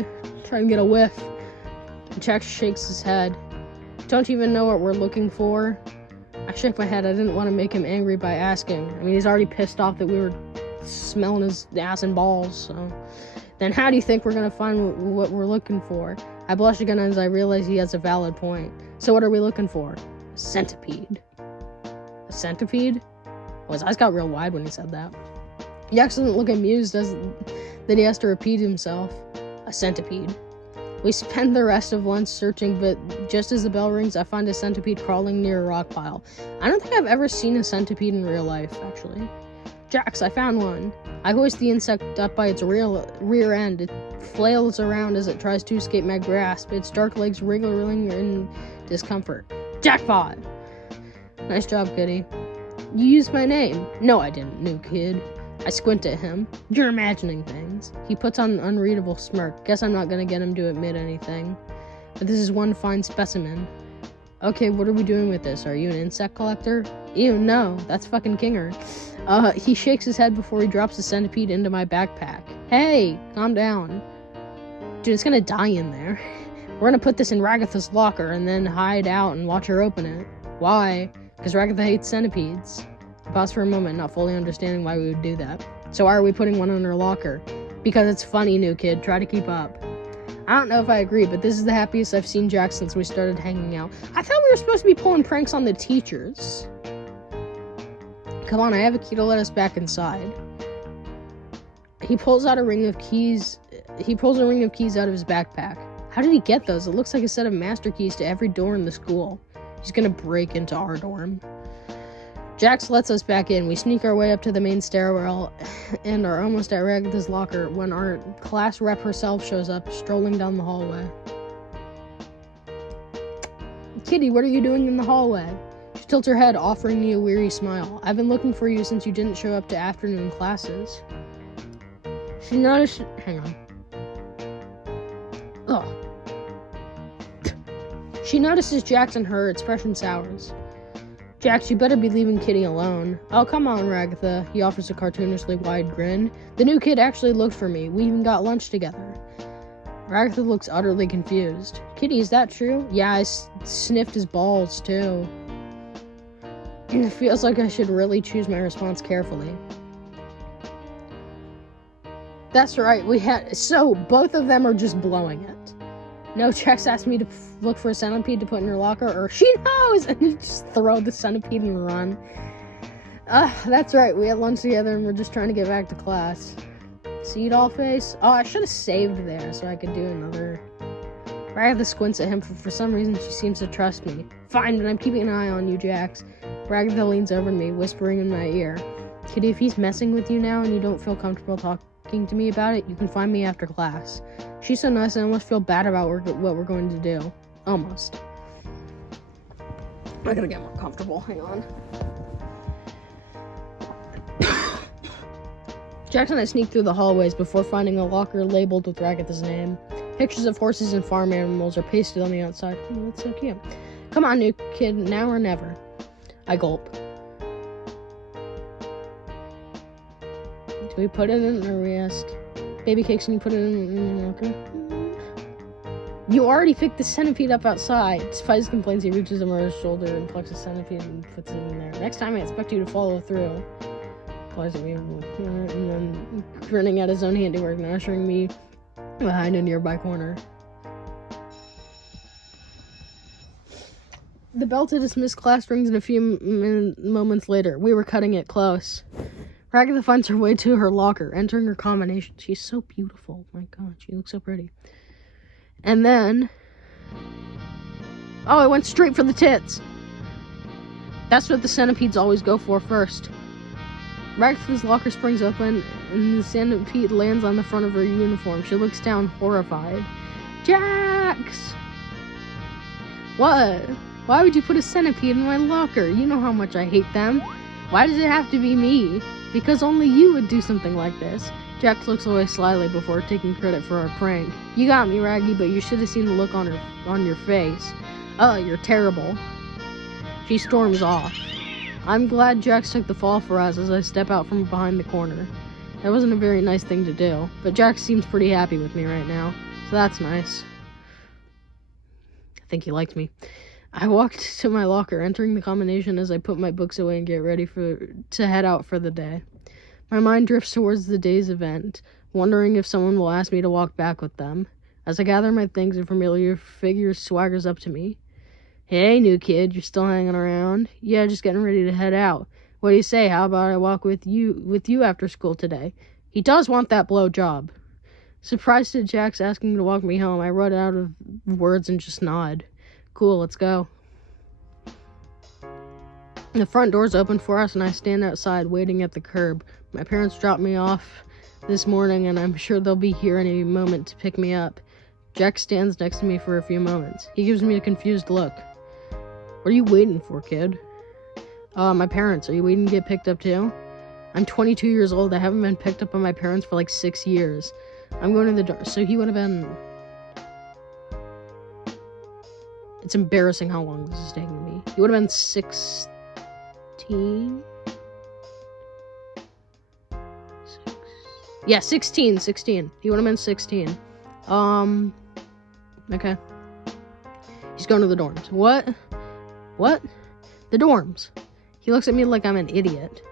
a whiff. Jax shakes his head. Don't even know what we're looking for. I shake my head. I didn't want to make him angry by asking. I mean, he's already pissed off that we were smelling his ass and balls, so... Then how do you think we're gonna find what we're looking for? I blush again as I realize he has a valid point. So what are we looking for? A centipede. A centipede? Well, his eyes got real wide when he said that. Jax doesn't look amused that he has to repeat himself. A centipede. We spend the rest of lunch searching, but just as the bell rings, I find a centipede crawling near a rock pile. I don't think I've ever seen a centipede in real life, actually. Jax, I found one. I hoist the insect up by its rear end. It flails around as it tries to escape my grasp, its dark legs wriggling in discomfort. Jackpot! Nice job, Goody. You used my name. No, I didn't, new kid. I squint at him. You're imagining things. He puts on an unreadable smirk. Guess I'm not gonna get him to admit anything. But this is one fine specimen. Okay, what are we doing with this? Are you an insect collector? Ew, no, that's fucking Kinger. He shakes his head before he drops the centipede into my backpack. Hey, calm down. Dude, it's gonna die in there. We're gonna put this in Ragatha's locker and then hide out and watch her open it. Why? Because Ragatha hates centipedes. I pause for a moment, not fully understanding why we would do that. So why are we putting one in her locker? Because it's funny, new kid. Try to keep up. I don't know if I agree, but this is the happiest I've seen Jax since we started hanging out. I thought we were supposed to be pulling pranks on the teachers. Come on, I have a key to let us back inside. He pulls out a ring of keys. He pulls a ring of keys out of his backpack. How did he get those? It looks like a set of master keys to every door in the school. He's gonna break into our dorm. Jax lets us back in. We sneak our way up to the main stairwell and are almost at Ragatha's locker when our class rep herself shows up, strolling down the hallway. Kitty, what are you doing in the hallway? She tilts her head, offering me a weary smile. I've been looking for you since you didn't show up to afternoon classes. She noticed... Hang on. Ugh. She notices Jax and her expression sours. Jax, you better be leaving Kitty alone. Oh, come on, Ragatha. He offers a cartoonishly wide grin. The new kid actually looked for me. We even got lunch together. Ragatha looks utterly confused. Kitty, is that true? Yeah, I sniffed his balls, too. It feels like I should really choose my response carefully. That's right, so both of them are just blowing it. No, Jax asked me to look for a centipede to put in her locker, or she knows! And you just throw the centipede and run. That's right, we had lunch together and we're just trying to get back to class. See, doll face? Oh, I should have saved there so I could do another. Ragatha squints at him, for some reason she seems to trust me. Fine, but I'm keeping an eye on you, Jax. Ragatha leans over to me, whispering in my ear. Kitty, if he's messing with you now and you don't feel comfortable talking to me about it, you can find me after class. She's so nice, I almost feel bad about what we're going to do. Almost. I gotta get more comfortable. Hang on. Jax and I sneak through the hallways before finding a locker labeled with Ragatha's name. Pictures of horses and farm animals are pasted on the outside. Oh, that's so cute. Come on, new kid, now or never. I gulp. Do we put it in or we ask? Baby cakes, can you put it in? Okay. You already picked the centipede up outside. Despite his complaints, he reaches over his shoulder and plucks the centipede and puts it in there. Next time, I expect you to follow through. Flies at me and then grinning at his own handiwork and ushering me behind a nearby corner. The bell to dismiss class rings in a few moments later. We were cutting it close. Ragatha finds her way to her locker, entering her combination. She's so beautiful. My God, she looks so pretty. And then... Oh, I went straight for the tits. That's what the centipedes always go for first. Ragatha's locker springs open, and the centipede lands on the front of her uniform. She looks down, horrified. Jax! What? Why would you put a centipede in my locker? You know how much I hate them. Why does it have to be me? Because only you would do something like this. Jax looks away slyly before taking credit for our prank. You got me, Raggy, but you should have seen the look on your face. You're terrible. She storms off. I'm glad Jax took the fall for us as I step out from behind the corner. That wasn't a very nice thing to do, but Jax seems pretty happy with me right now, so that's nice. I think he liked me. I walked to my locker, entering the combination as I put my books away and get ready to head out for the day. My mind drifts towards the day's event, wondering if someone will ask me to walk back with them. As I gather my things, a familiar figure swaggers up to me. Hey, new kid, you're still hanging around? Yeah, just getting ready to head out. What do you say? How about I walk with you after school today? He does want that blow job. Surprised at Jax asking to walk me home, I run out of words and just nod. Cool, let's go. The front door's open for us, and I stand outside waiting at the curb. My parents dropped me off this morning, and I'm sure they'll be here any moment to pick me up. Jax stands next to me for a few moments. He gives me a confused look. What are you waiting for, kid? My parents. Are you waiting to get picked up too? I'm 22 years old. I haven't been picked up by my parents for like 6 years. I'm going to the door. So he would have been... It's embarrassing how long this is taking me. He would have been 16? Yeah, 16. He would have been 16. Okay. He's going to the dorms. What? The dorms. He looks at me like I'm an idiot.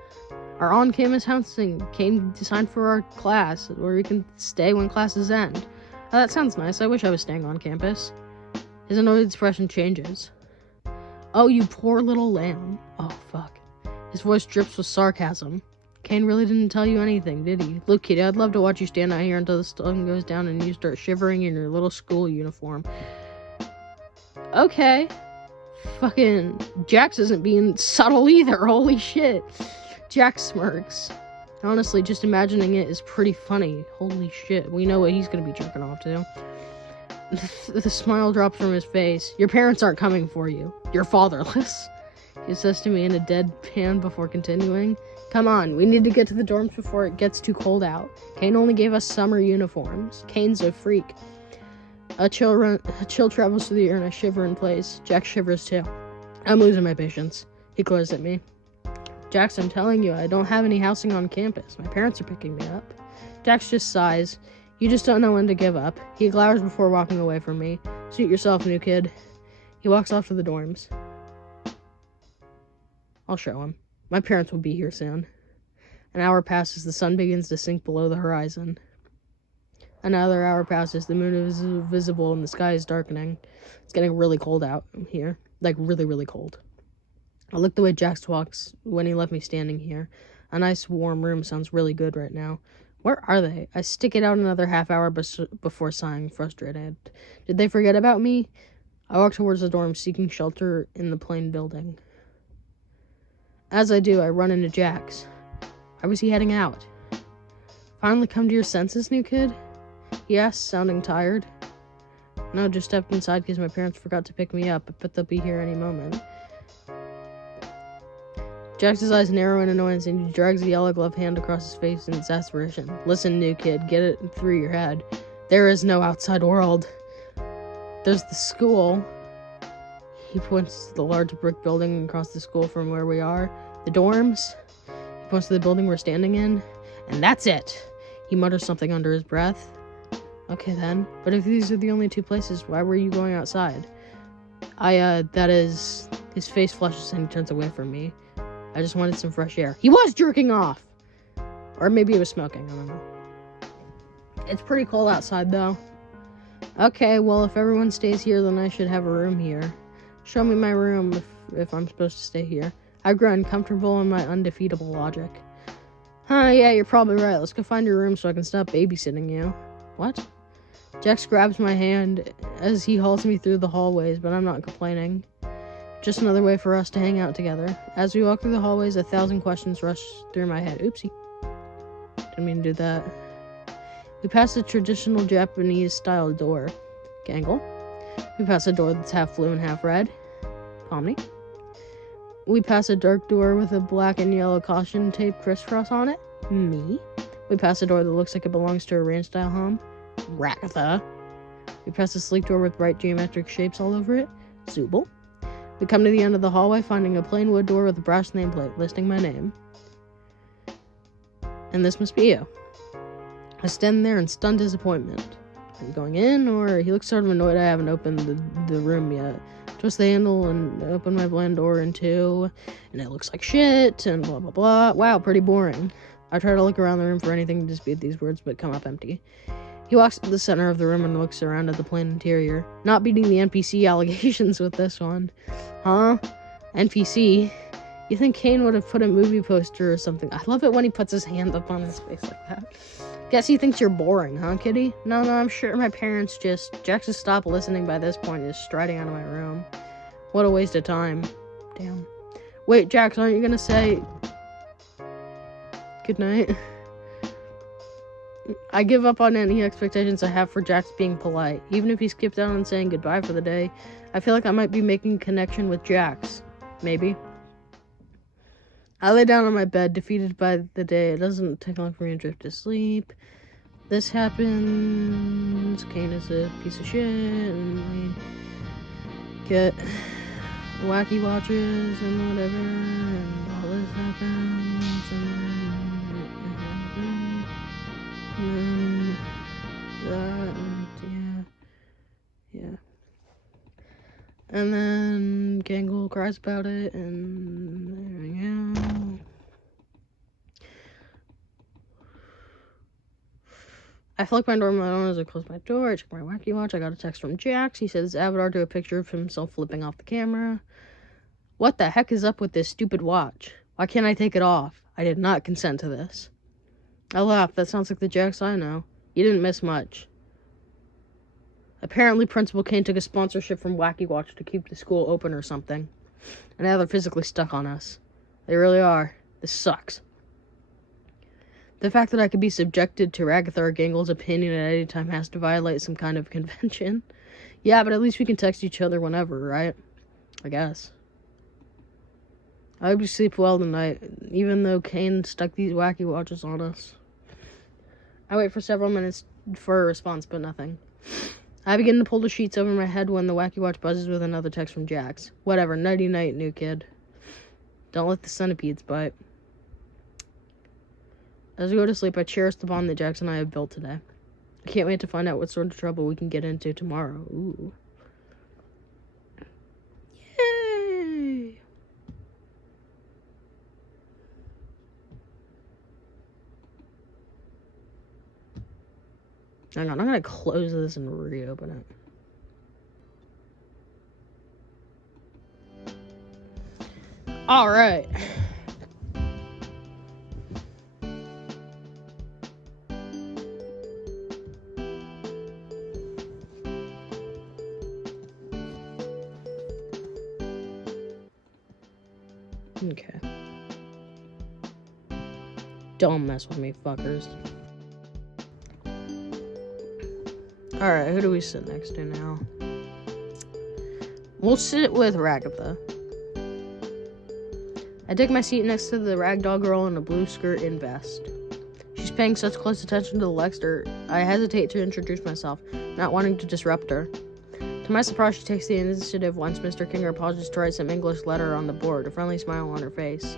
Our on-campus housing came designed for our class, where we can stay when classes end. Oh, that sounds nice. I wish I was staying on campus. His annoyed expression changes. Oh, you poor little lamb. Oh, fuck. His voice drips with sarcasm. Kane really didn't tell you anything, did he? Look, kitty, I'd love to watch you stand out here until the sun goes down and you start shivering in your little school uniform. Okay. Fucking JAX'S isn't being subtle either. Holy shit. JAX'S smirks. Honestly, just imagining it is pretty funny. Holy shit. We know what he's gonna be jerking off to. The smile drops from his face. Your parents aren't coming for you. You're fatherless. He says to me in a deadpan before continuing. Come on, we need to get to the dorms before it gets too cold out. Kane only gave us summer uniforms. Kane's a freak. A chill travels through the air and I shiver in place. JAX'S shivers too. I'm losing my patience. He glares at me. JAX'S, I'm telling you, I don't have any housing on campus. My parents are picking me up. JAX'S just sighs. You just don't know when to give up. He glowers before walking away from me. Suit yourself, new kid. He walks off to the dorms. I'll show him. My parents will be here soon. An hour passes, the sun begins to sink below the horizon. Another hour passes, the moon is visible and the sky is darkening. It's getting really cold out here. Like, really, really cold. I look the way JAX'S walks when he left me standing here. A nice warm room sounds really good right now. Where are they? I stick it out another half hour before sighing, frustrated. Did they forget about me? I walk towards the dorm, seeking shelter in the plain building. As I do, I run into JAX'S. Why was he heading out? Finally come to your senses, new kid? He asked, sounding tired. No, just stepped inside because my parents forgot to pick me up, but they'll be here any moment. JAX'S eyes narrow in annoyance, and he drags a yellow gloved hand across his face in exasperation. Listen, new kid, get it through your head. There is no outside world. There's the school. He points to the large brick building across the school from where we are. The dorms. He points to the building we're standing in. And that's it. He mutters something under his breath. Okay then. But if these are the only two places, why were you going outside? That is... His face flushes and he turns away from me. I just wanted some fresh air. He was jerking off! Or maybe he was smoking, I don't know. It's pretty cold outside, though. Okay, well, if everyone stays here, then I should have a room here. Show me my room if I'm supposed to stay here. I grow uncomfortable in my undefeatable logic. Yeah, you're probably right. Let's go find your room so I can stop babysitting you. What? JAX'S grabs my hand as he hauls me through the hallways, but I'm not complaining. Just another way for us to hang out together. As we walk through the hallways, 1,000 questions rush through my head. Oopsie. Didn't mean to do that. We pass a traditional Japanese-style door. Gangle. We pass a door that's half blue and half red. Pomni. We pass a dark door with a black and yellow caution tape crisscross on it. Me. We pass a door that looks like it belongs to a ranch-style home. Ragatha. We pass a sleek door with bright geometric shapes all over it. ZOOBLE. We come to the end of the hallway, finding a plain wood door with a brass nameplate listing my name. And this must be you. I stand there in stunned disappointment. Are you going in, or he looks sort of annoyed I haven't opened the room yet. Twist the handle and open my bland door in two, and it looks like shit, and blah blah blah. Wow, pretty boring. I try to look around the room for anything to dispute these words, but come up empty. He walks to the center of the room and looks around at the plain interior. Not beating the NPC allegations with this one. Huh? NPC? You think Kane would have put a movie poster or something? I love it when he puts his hand up on his face like that. Guess he thinks you're boring, huh, kitty? No, I'm sure my parents just... JAX'S stopped listening by this point and is striding out of my room. What a waste of time. Damn. Wait, JAX'S, aren't you gonna say... Good night? I give up on any expectations I have for JAX'S being polite. Even if he skipped out on saying goodbye for the day, I feel like I might be making a connection with JAX'S. Maybe. I lay down on my bed, defeated by the day. It doesn't take long for me to drift to sleep. This happens. Kane is a piece of shit. And get wacky watches and whatever, and all this happens, and that, and yeah. And then Gangle cries about it, and there we go. I flick my doorbell on as I close my door. I check my wacky watch. I got a text from JAX'S. He said his avatar to a picture of himself flipping off the camera. What the heck is up with this stupid watch? Why can't I take it off? I did not consent to this. I laughed. That sounds like the JAX'S I know. You didn't miss much. Apparently, Principal Kane took a sponsorship from Wacky Watch to keep the school open or something. And now they're physically stuck on us. They really are. This sucks. The fact that I could be subjected to Ragatha or Gangle's opinion at any time has to violate some kind of convention. Yeah, but at least we can text each other whenever, right? I guess. I hope you sleep well tonight, even though Kane stuck these Wacky Watches on us. I wait for several minutes for a response, but nothing. I begin to pull the sheets over my head when the Wacky Watch buzzes with another text from JAX'S. Whatever, nighty-night, new kid. Don't let the centipedes bite. As we go to sleep, I cherish the bond that JAX'S and I have built today. I can't wait to find out what sort of trouble we can get into tomorrow. Ooh. Yay! Hang on, I'm gonna close this and reopen it. Alright. Okay. Don't mess with me, fuckers. Alright, who do we sit next to now? We'll sit with Ragatha. I take my seat next to the ragdoll girl in a blue skirt and vest. She's paying such close attention to the lecture, I hesitate to introduce myself, not wanting to disrupt her. To my surprise, she takes the initiative once Mr. Kinger pauses to write some English letter on the board, a friendly smile on her face.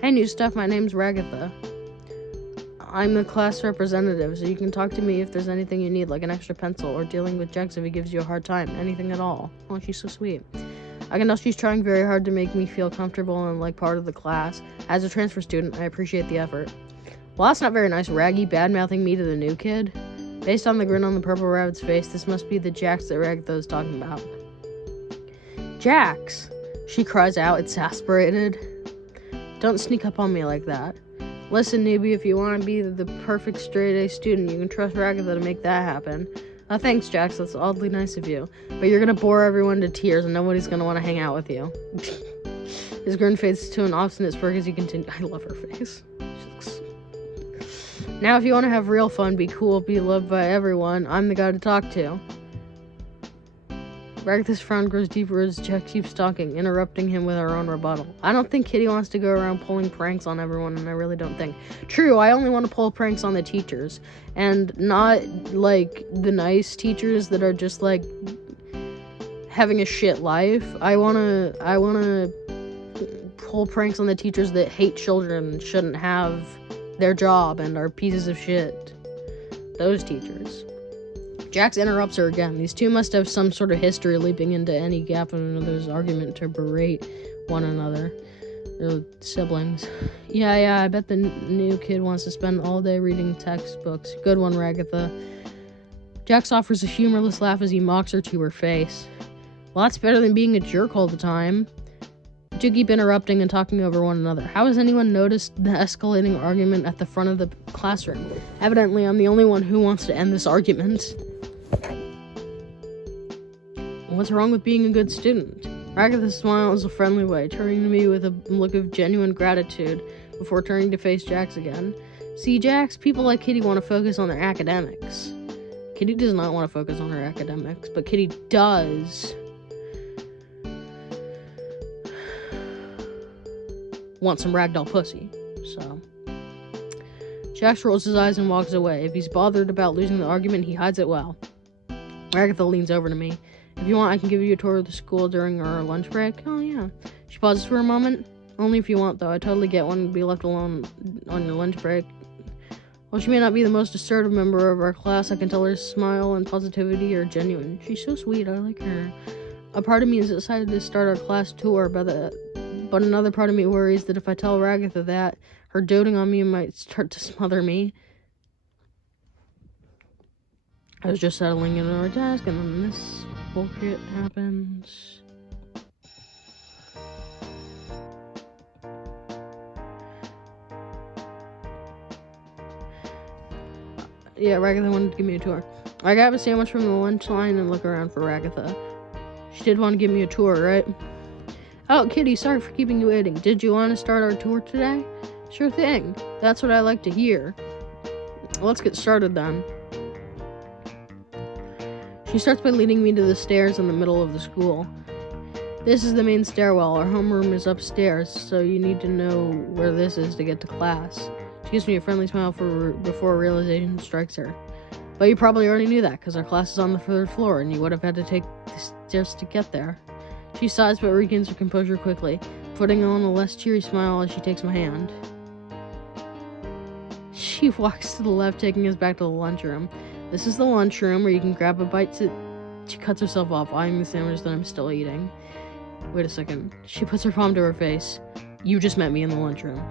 Hey, new stuff, my name's Ragatha. I'm the class representative, so you can talk to me if there's anything you need, like an extra pencil, or dealing with JAX'S if he gives you a hard time. Anything at all. Oh, she's so sweet. I can tell she's trying very hard to make me feel comfortable and like part of the class. As a transfer student, I appreciate the effort. Well, that's not very nice, Raggy bad-mouthing me to the new kid. Based on the grin on the purple rabbit's face, this must be the JAX'S that Ragatha is talking about. JAX'S! She cries out, exasperated. Don't sneak up on me like that. Listen, newbie, if you want to be the perfect straight-A student, you can trust Ragatha to make that happen. Thanks, JAX'S, that's oddly nice of you. But you're gonna bore everyone to tears and nobody's gonna want to hang out with you. His grin fades to an obstinate smirk as he continues. I love her face. Now, if you want to have real fun, be cool, be loved by everyone, I'm the guy to talk to. Ragatha's frown grows deeper as Jack keeps talking, interrupting him with her own rebuttal. I don't think Kitty wants to go around pulling pranks on everyone, and I really don't think. True, I only want to pull pranks on the teachers, and not, like, the nice teachers that are just, like, having a shit life. I wanna pull pranks on the teachers that hate children and shouldn't have their job and are pieces of shit. Those teachers. JAX'S interrupts her again. These two must have some sort of history, leaping into any gap in another's argument to berate one another. They're siblings. Yeah, I bet the new kid wants to spend all day reading textbooks. Good one, Ragatha. JAX'S offers a humorless laugh as he mocks her to her face. Well, that's better than being a jerk all the time. The two keep interrupting and talking over one another. How has anyone noticed the escalating argument at the front of the classroom? Evidently, I'm the only one who wants to end this argument. What's wrong with being a good student? Ragatha smiles a friendly way, turning to me with a look of genuine gratitude before turning to face JAX'S again. See, JAX'S, people like Kitty want to focus on their academics. Kitty does not want to focus on her academics, but Kitty does want some ragdoll pussy, so. JAX'S rolls his eyes and walks away. If he's bothered about losing the argument, he hides it well. Ragatha leans over to me. If you want, I can give you a tour of the school during our lunch break. Oh, yeah. She pauses for a moment. Only if you want, though. I totally get wanting to be left alone on your lunch break. While she may not be the most assertive member of our class, I can tell her smile and positivity are genuine. She's so sweet. I like her. A part of me is excited to start our class tour, but another part of me worries that if I tell Ragatha that, her doting on me might start to smother me. I was just settling into our desk, and then this bullshit happens. Yeah, Ragatha wanted to give me a tour. I grab a sandwich from the lunch line and look around for Ragatha. She did want to give me a tour, right? Oh, Kitty, sorry for keeping you waiting. Did you want to start our tour today? Sure thing. That's what I like to hear. Let's get started then. She starts by leading me to the stairs in the middle of the school. This is the main stairwell. Our homeroom is upstairs, so you need to know where this is to get to class. She gives me a friendly smile before realization strikes her. But you probably already knew that, because our class is on the third floor, and you would have had to take the stairs to get there. She sighs, but regains her composure quickly, putting on a less cheery smile as she takes my hand. She walks to the left, taking us back to the lunchroom. This is the lunchroom where you can grab a bite to... She cuts herself off, eyeing the sandwich that I'm still eating. Wait a second. She puts her palm to her face. You just met me in the lunchroom.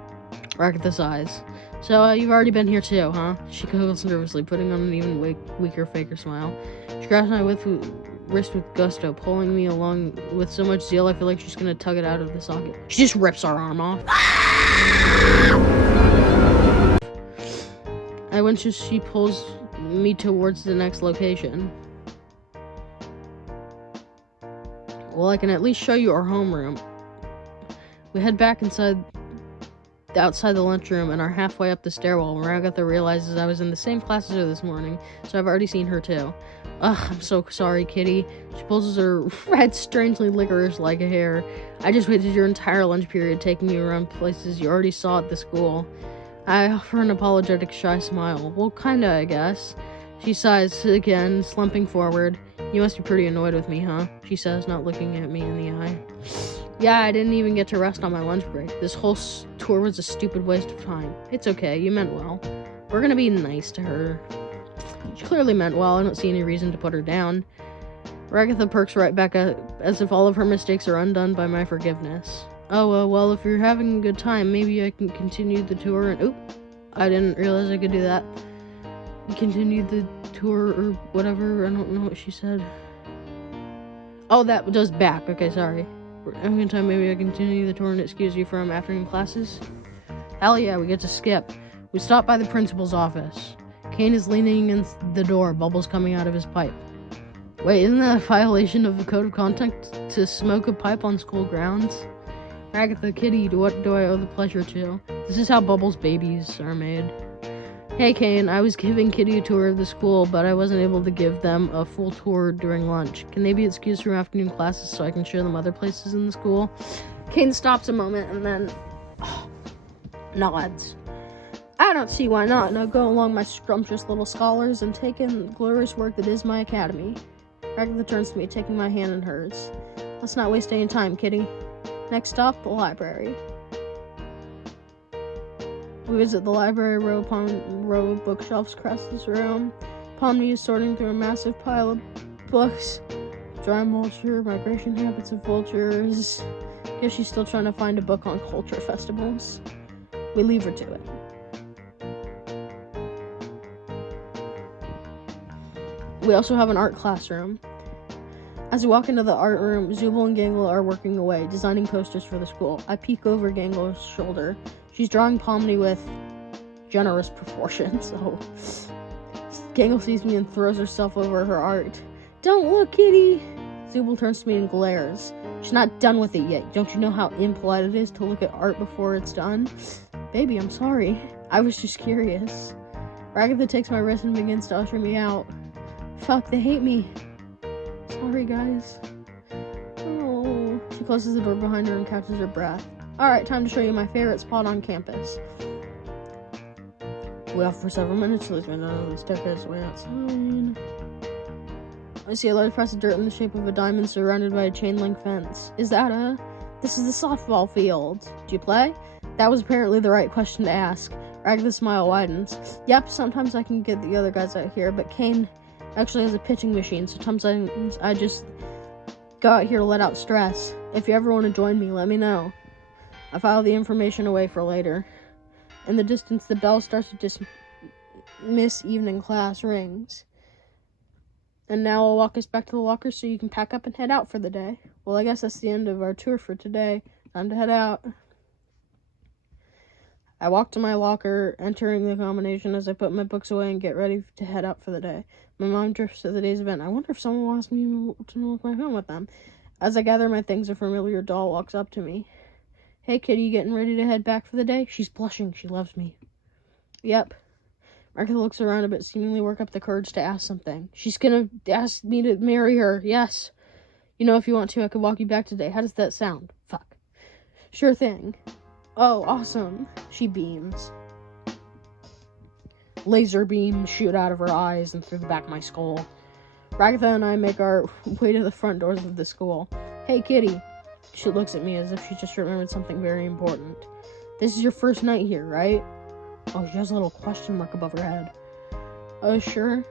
Ragatha's eyes. So, you've already been here too, huh? She giggles nervously, putting on an even weaker, faker smile. She grabs my wrist with gusto, pulling me along with so much zeal I feel like she's gonna tug it out of the socket. She just rips our arm off. I went as she pulls me towards the next location. Well, I can at least show you our homeroom. We head back outside the lunchroom and are halfway up the stairwell when Ragatha realizes I was in the same class as her this morning, so I've already seen her too. Ugh, I'm so sorry, Kitty. She pulls her red, strangely licorice-like hair. I just wasted your entire lunch period taking you around places you already saw at the school. I offer an apologetic, shy smile. Well, kinda, I guess. She sighs again, slumping forward. You must be pretty annoyed with me, huh? She says, not looking at me in the eye. Yeah, I didn't even get to rest on my lunch break. This whole tour was a stupid waste of time. It's okay, you meant well. We're gonna be nice to her. She clearly meant well. I don't see any reason to put her down. Ragatha perks right back up, as if all of her mistakes are undone by my forgiveness. Oh, well, if you're having a good time, maybe I can continue the tour and... Oop, I didn't realize I could do that. Continue the tour or whatever. I don't know what she said. Oh, that does back. Okay, sorry. Having a good time, maybe I continue the tour and excuse you from afternoon classes. Hell yeah, we get to skip. We stop by the principal's office. Kane is leaning against the door, bubbles coming out of his pipe. Wait, isn't that a violation of the code of conduct to smoke a pipe on school grounds? Ragatha, Kitty, what do I owe the pleasure to? This is how Bubbles' babies are made. Hey Kane, I was giving Kitty a tour of the school, but I wasn't able to give them a full tour during lunch. Can they be excused from afternoon classes so I can show them other places in the school? Kane stops a moment and then nods. I don't see why not. Now go along, my scrumptious little scholars, and take in the glorious work that is my academy. Ragatha turns to me, taking my hand in hers. Let's not waste any time, Kitty. Next stop, the library. We visit the library row upon row of bookshelves across this room. Upon me is sorting through a massive pile of books. Dry mulcher, migration habits of vultures. Guess she's still trying to find a book on culture festivals. We leave her to it. We also have an art classroom. As we walk into the art room, ZOOBLE and Gangle are working away, designing posters for the school. I peek over Gangle's shoulder. She's drawing Pomni with generous proportions. Oh. Gangle sees me and throws herself over her art. Don't look, Kitty! ZOOBLE turns to me and glares. She's not done with it yet. Don't you know how impolite it is to look at art before it's done? Baby, I'm sorry. I was just curious. Ragatha takes my wrist and begins to usher me out. Fuck, they hate me. Sorry, guys. Oh. She closes the door behind her and catches her breath. Alright, time to show you my favorite spot on campus. We off for several minutes, so let's go down the staircase way outside. I see a large patch of dirt in the shape of a diamond surrounded by a chain-link fence. Is that a... This is the softball field. Do you play? That was apparently the right question to ask. Agatha's smile widens. Yep, sometimes I can get the other guys out here, but Kane actually has a pitching machine, so sometimes I just go out here to let out stress. If you ever want to join me, let me know. I file the information away for later. In the distance, the bell starts to dismiss evening class rings. And now I'll walk us back to the locker so you can pack up and head out for the day. Well, I guess that's the end of our tour for today. Time to head out. I walk to my locker, entering the combination as I put my books away and get ready to head out for the day. My mom drifts to the day's event. I wonder if someone will ask me to look my phone with them. As I gather my things, a familiar doll walks up to me. Hey, Kitty, getting ready to head back for the day? She's blushing. She loves me. Yep. Martha looks around a bit, seemingly work up the courage to ask something. She's gonna ask me to marry her. Yes. You know, if you want to, I could walk you back today. How does that sound? Fuck. Sure thing. Oh, awesome. She beams. Laser beams shoot out of her eyes and through the back of my skull. Ragatha and I make our way to the front doors of the school. Hey, Kitty. She looks at me as if she just remembered something very important. This is your first night here, right? Oh, she has a little question mark above her head. Oh, sure.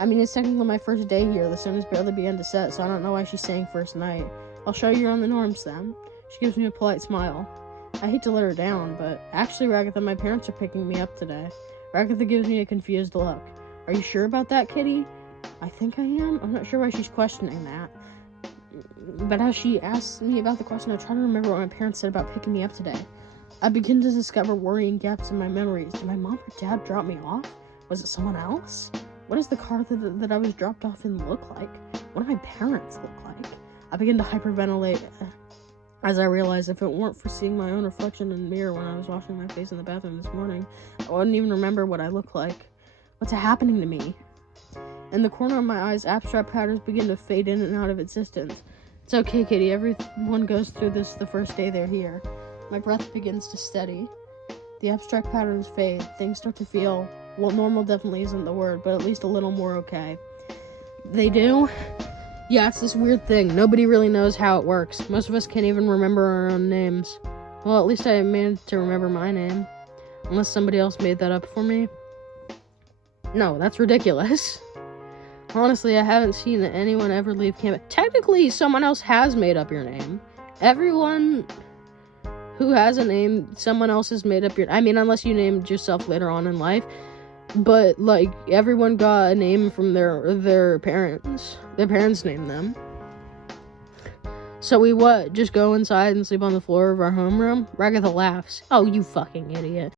I mean, it's technically my first day here. The sun has barely begun to set, so I don't know why she's saying first night. I'll show you around the norms then. She gives me a polite smile. I hate to let her down, but actually, Ragatha, my parents are picking me up today. Ragatha gives me a confused look. Are you sure about that, Kitty? I think I am. I'm not sure why she's questioning that. But as she asks me about the question, I try to remember what my parents said about picking me up today. I begin to discover worrying gaps in my memories. Did my mom or dad drop me off? Was it someone else? What does the car that I was dropped off in look like? What do my parents look like? I begin to hyperventilate as I realize if it weren't for seeing my own reflection in the mirror when I was washing my face in the bathroom this morning, I wouldn't even remember what I look like. What's happening to me? In the corner of my eyes, abstract patterns begin to fade in and out of existence. It's okay, Kitty. Everyone goes through this the first day they're here. My breath begins to steady. The abstract patterns fade. Things start to feel, well, normal definitely isn't the word, but at least a little more okay. They do? Yeah, it's this weird thing. Nobody really knows how it works. Most of us can't even remember our own names. Well, at least I managed to remember my name. Unless somebody else made that up for me. No, that's ridiculous. Honestly, I haven't seen anyone ever leave camp. Technically, someone else has made up your name. Everyone who has a name, someone else has made up your... I mean, unless you named yourself later on in life. But, like, everyone got a name from their parents. Their parents named them. So we just go inside and sleep on the floor of our homeroom? Ragatha laughs. Oh, you fucking idiot.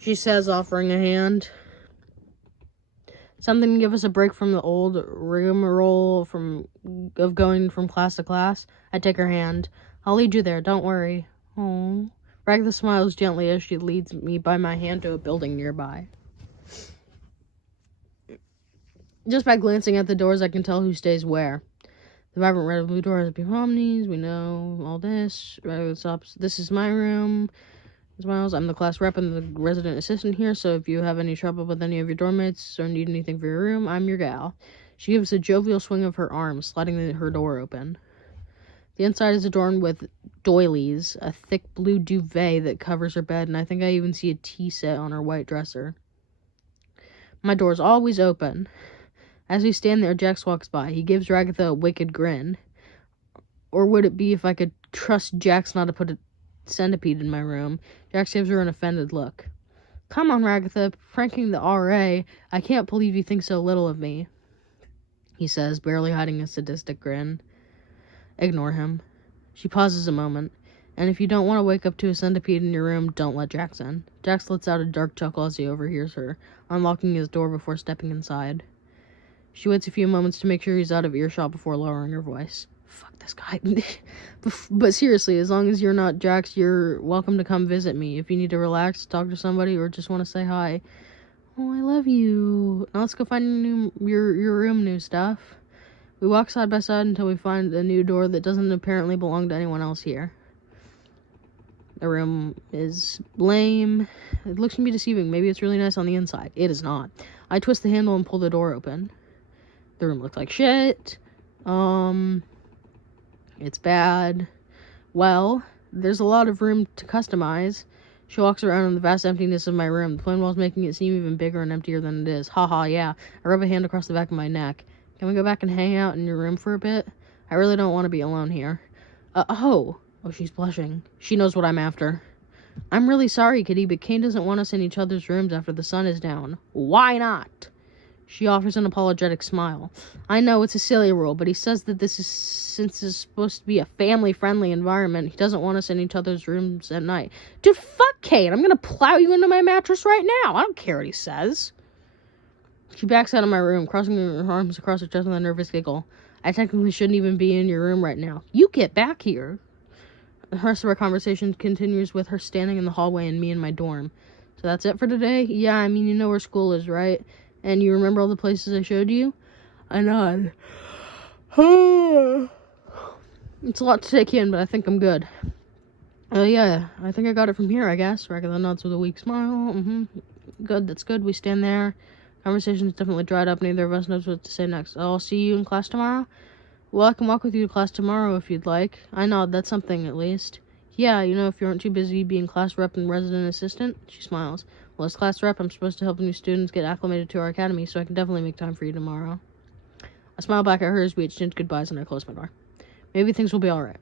She says, offering a hand. Something to give us a break from the old rigmarole of going from class to class. I take her hand. I'll lead you there, don't worry. Oh. Ragatha smiles gently as she leads me by my hand to a building nearby. Just by glancing at the doors, I can tell who stays where. The vibrant red and blue doors be Omnis. We know all this. This is my room. Smiles. I'm the class rep and the resident assistant here, so if you have any trouble with any of your dorm mates or need anything for your room, I'm your gal. She gives a jovial swing of her arm, sliding her door open. The inside is adorned with doilies, a thick blue duvet that covers her bed, and I think I even see a tea set on her white dresser. My door's always open. As we stand there, Jax walks by. He gives Ragatha a wicked grin. Or would it be if I could trust Jax not to put a centipede in my room? Jax gives her an offended look. Come on, Ragatha, pranking the RA. I can't believe you think so little of me, he says, barely hiding a sadistic grin. Ignore him. She pauses a moment. And if you don't want to wake up to a centipede in your room, don't let Jax in. Jax lets out a dark chuckle as he overhears her, unlocking his door before stepping inside. She waits a few moments to make sure he's out of earshot before lowering her voice. Fuck this guy. But seriously, as long as you're not Jax, you're welcome to come visit me. If you need to relax, talk to somebody, or just want to say hi. Oh, I love you. Now let's go find your room new stuff. We walk side by side until we find a new door that doesn't apparently belong to anyone else here. The room is lame. It looks to be deceiving. Maybe it's really nice on the inside. It is not. I twist the handle and pull the door open. The room looks like shit. It's bad. Well, there's a lot of room to customize. She walks around in the vast emptiness of my room, the plain walls making it seem even bigger and emptier than it is. Haha, yeah. I rub a hand across the back of my neck. Can we go back and hang out in your room for a bit? I really don't want to be alone here. Oh, she's blushing. She knows what I'm after. I'm really sorry, Kitty, but Kane doesn't want us in each other's rooms after the sun is down. Why not? She offers an apologetic smile. I know it's a silly rule, but he says that since it's supposed to be a family-friendly environment, he doesn't want us in each other's rooms at night. Dude, fuck Kane. I'm gonna plow you into my mattress right now. I don't care what he says. She backs out of my room, crossing her arms across her chest with a nervous giggle. I technically shouldn't even be in your room right now. You get back here. The rest of our conversation continues with her standing in the hallway and me in my dorm. So that's it for today? Yeah, I mean, you know where school is, right? And you remember all the places I showed you? I nod. It's a lot to take in, but I think I'm good. Yeah, I think I got it from here, I guess. Ragatha nods with a weak smile. Good, that's good. We stand there. Conversation's definitely dried up. Neither of us knows what to say next. I'll see you in class tomorrow? Well, I can walk with you to class tomorrow if you'd like. I nod. That's something, at least. Yeah, you know, if you aren't too busy being class rep and resident assistant. She smiles. Well, as class rep, I'm supposed to help new students get acclimated to our academy, so I can definitely make time for you tomorrow. I smile back at her as we exchange goodbyes and I close my door. Maybe things will be alright.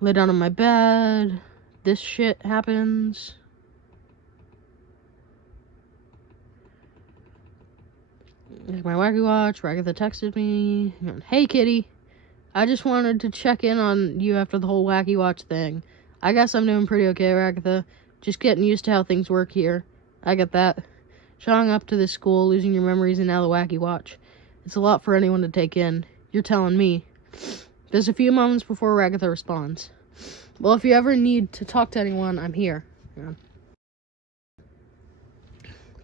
Lay down on my bed. This shit happens. Here's my wacky watch. Ragatha texted me. Hey, Kitty. I just wanted to check in on you after the whole wacky watch thing. I guess I'm doing pretty okay, Ragatha. Just getting used to how things work here. I get that. Showing up to this school, losing your memories, and now the wacky watch. It's a lot for anyone to take in. You're telling me. There's a few moments before Ragatha responds. Well, if you ever need to talk to anyone, I'm here. Yeah.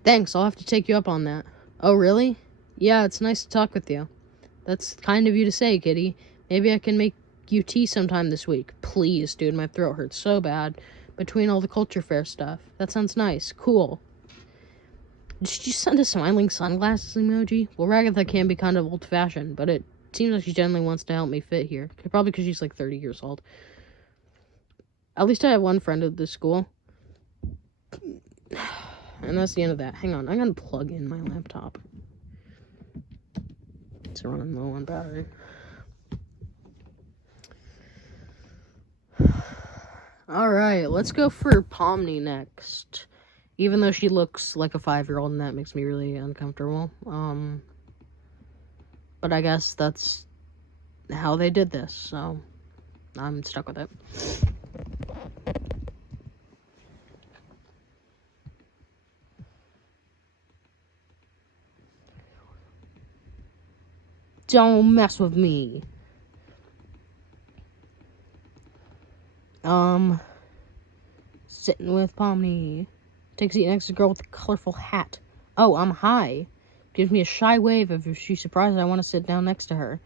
Thanks, I'll have to take you up on that. Oh, really? Yeah, it's nice to talk with you. That's kind of you to say, Kitty. Maybe I can make you tea sometime this week. Please, dude, my throat hurts so bad. Between all the culture fair stuff. That sounds nice. Cool. Did you send a smiling sunglasses emoji? Well, Ragatha can be kind of old-fashioned, but it seems like she genuinely wants to help me fit here. Probably because she's like 30 years old. At least I have one friend at this school. And that's the end of that. Hang on, I'm gonna plug in my laptop. It's running low on battery. Alright, let's go for Pomni next. Even though she looks like a 5-year-old, and that makes me really uncomfortable. But I guess that's how they did this, so I'm stuck with it. Don't mess with me. Sitting with Pomni. Takes a seat next to the girl with the colorful hat. Oh, hi. Gives me a shy wave if she's surprised I want to sit down next to her.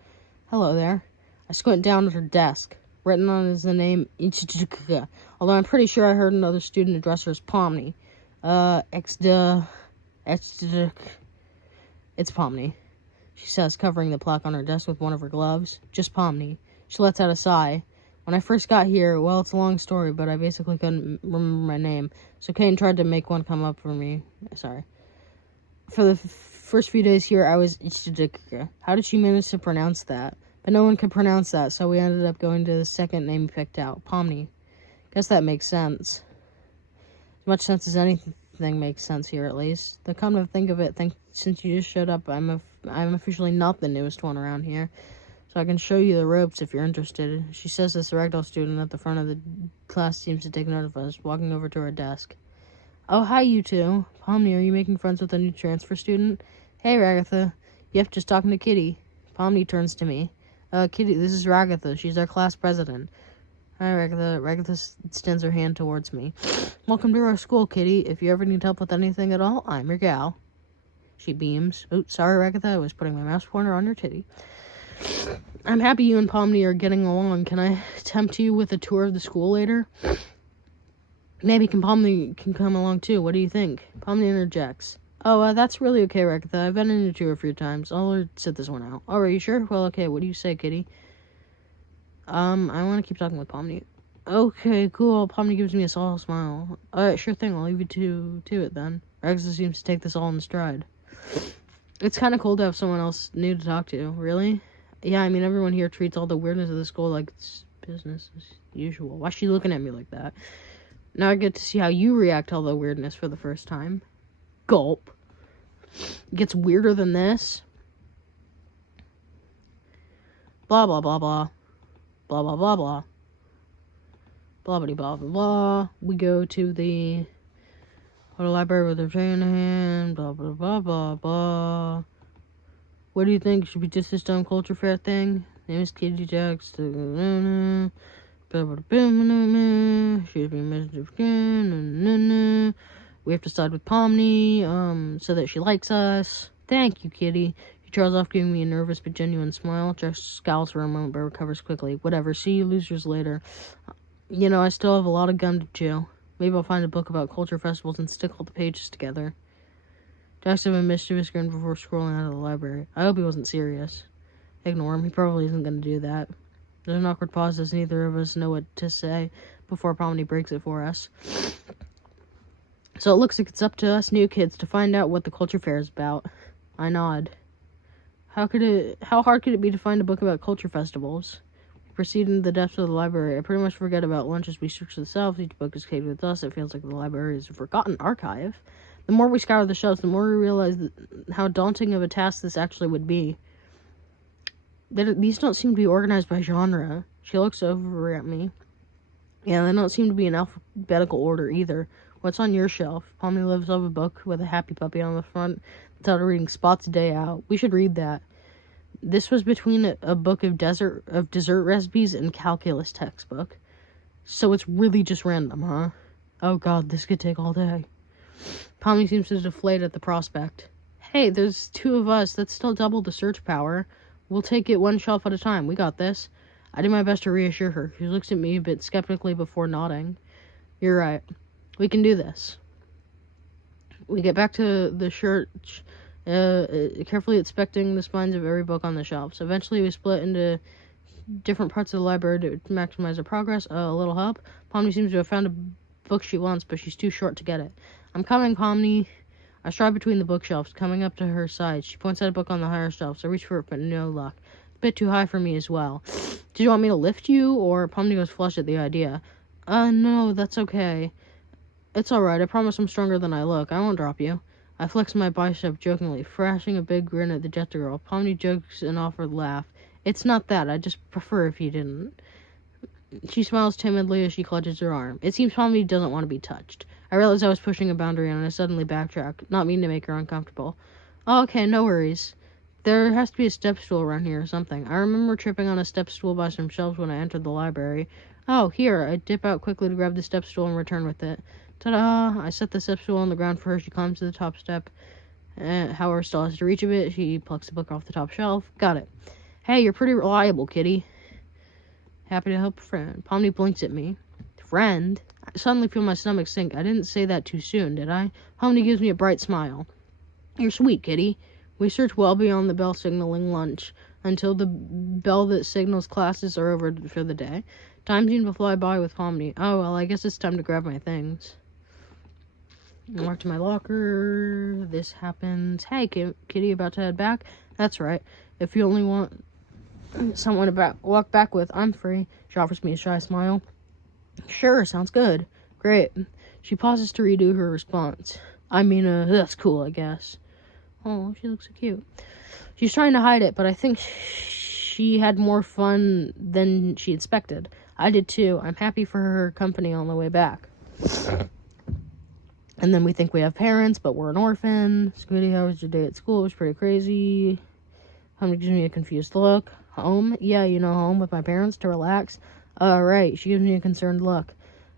Hello there. I squint down at her desk. Written on is the name Ichichika, although I'm pretty sure I heard another student address her as Pomni. It's Pomni, she says, covering the plaque on her desk with one of her gloves. Just Pomni. She lets out a sigh. When I first got here, well, it's a long story, but I basically couldn't remember my name, so Kane tried to make one come up for me. Sorry. For the first few days here, I was Ichichika. How did she manage to pronounce that? But no one could pronounce that, so we ended up going to the second name we picked out, Pomni. Guess that makes sense. As much sense as anything makes sense here, at least. Though come to think of it, since you just showed up, I'm officially not the newest one around here. So I can show you the ropes if you're interested. She says this ragdoll student at the front of the class seems to take note of us, walking over to her desk. Oh, hi, you two. Pomni, are you making friends with a new transfer student? Hey, Ragatha. Yep, just talking to Kitty. Pomni turns to me. Kitty, this is Ragatha. She's our class president. Hi, Ragatha. Ragatha extends her hand towards me. Welcome to our school, Kitty. If you ever need help with anything at all, I'm your gal. She beams. Oh, sorry, Ragatha. I was putting my mouse pointer on your titty. I'm happy you and Pomni are getting along. Can I tempt you with a tour of the school later? Maybe Pomni can come along too. What do you think? Pomni interjects. Oh, that's really okay, Rekatha. I've been in it 2 or 3 times. I'll sit this one out. Are you sure? Well, okay. What do you say, kitty? I want to keep talking with Pomni. Okay, cool. Pomni gives me a solemn smile. Alright, sure thing. I'll leave you to it then. Rekatha seems to take this all in stride. It's kind of cool to have someone else new to talk to. Really? Yeah, I mean, everyone here treats all the weirdness of the school like it's business as usual. Why's she looking at me like that? Now I get to see how you react to all the weirdness for the first time. Gulp. It gets weirder than this. Blah, blah, blah, blah. Blah, blah, blah, blah. Blah, blah, blah, blah, blah. We go to the library with our tray in the hand. Blah, blah, blah, blah, blah. What do you think? Should be just this dumb culture fair thing? Name is Kitty JAX'S. Should be a message again. We have to side with Pomni, so that she likes us. Thank you, Kitty. She trails off, giving me a nervous but genuine smile. Jax scowls for a moment, but recovers quickly. Whatever, see you losers later. You know, I still have a lot of gum to chew. Maybe I'll find a book about culture festivals and stick all the pages together. Jax gave a mischievous grin before scrolling out of the library. I hope he wasn't serious. Ignore him, he probably isn't going to do that. There's an awkward pause as neither of us know what to say before Pomni breaks it for us. So it looks like it's up to us new kids to find out what the culture fair is about. I nod. How hard could it be to find a book about culture festivals? We proceed into the depths of the library. I pretty much forget about lunch as we search the shelves. Each book is caged with us. It feels like the library is a forgotten archive. The more we scour the shelves, the more we realize how daunting of a task this actually would be. These don't seem to be organized by genre. She looks over at me. Yeah, they don't seem to be in alphabetical order either. What's on your shelf? Pomni lifts up a book with a happy puppy on the front. It's out reading Spot's Day Out. We should read that. This was between a book of dessert recipes and calculus textbook. So it's really just random, huh? Oh god, this could take all day. Pomni seems to deflate at the prospect. Hey, there's 2 of us. That's still double the search power. We'll take it one shelf at a time. We got this. I did my best to reassure her. She looks at me a bit skeptically before nodding. You're right. We can do this. We get back to the church, carefully inspecting the spines of every book on the shelves. Eventually, we split into different parts of the library to maximize our progress. A little help. Pomni seems to have found a book she wants, but she's too short to get it. I'm coming, Pomni. I stride between the bookshelves, coming up to her side. She points at a book on the higher shelves. I reach for it, but no luck. It's a bit too high for me as well. Did you want me to lift you? Or Pomni goes flush at the idea. No, that's okay. It's alright. I promise I'm stronger than I look. I won't drop you. I flex my bicep jokingly, flashing a big grin at the Jetta girl. Pomni jokes an offered laugh. It's not that. I just prefer if you didn't. She smiles timidly as she clutches her arm. It seems Pomni doesn't want to be touched. I realized I was pushing a boundary and I suddenly backtracked, not meaning to make her uncomfortable. Oh, okay, no worries. There has to be a step stool around here or something. I remember tripping on a step stool by some shelves when I entered the library. Oh, here. I dip out quickly to grab the step stool and return with it. Ta-da! I set the step stool on the ground for her. She climbs to the top step. However, still has to reach a bit. She plucks the book off the top shelf. Got it. Hey, you're pretty reliable, kitty. Happy to help a friend. Pomni blinks at me. Friend? I suddenly feel my stomach sink. I didn't say that too soon, did I? Pomni gives me a bright smile. You're sweet, kitty. We search well beyond the bell signaling lunch until the bell that signals classes are over for the day. Time seemed to fly by with Pomni. Oh, well, I guess it's time to grab my things. I walk to my locker. This happens. Hey, kitty, about to head back? That's right. If you only want someone to walk back with, I'm free. She offers me a shy smile. Sure, sounds good. Great. She pauses to redo her response. I mean, that's cool, I guess. Oh, she looks so cute. She's trying to hide it, but I think she had more fun than she expected. I did too. I'm happy for her company on the way back. And then we think we have parents, but we're an orphan. Squiddy, how was your day at school? It was pretty crazy. Pomni gives me a confused look. Home? Yeah, home with my parents to relax. Right. She gives me a concerned look.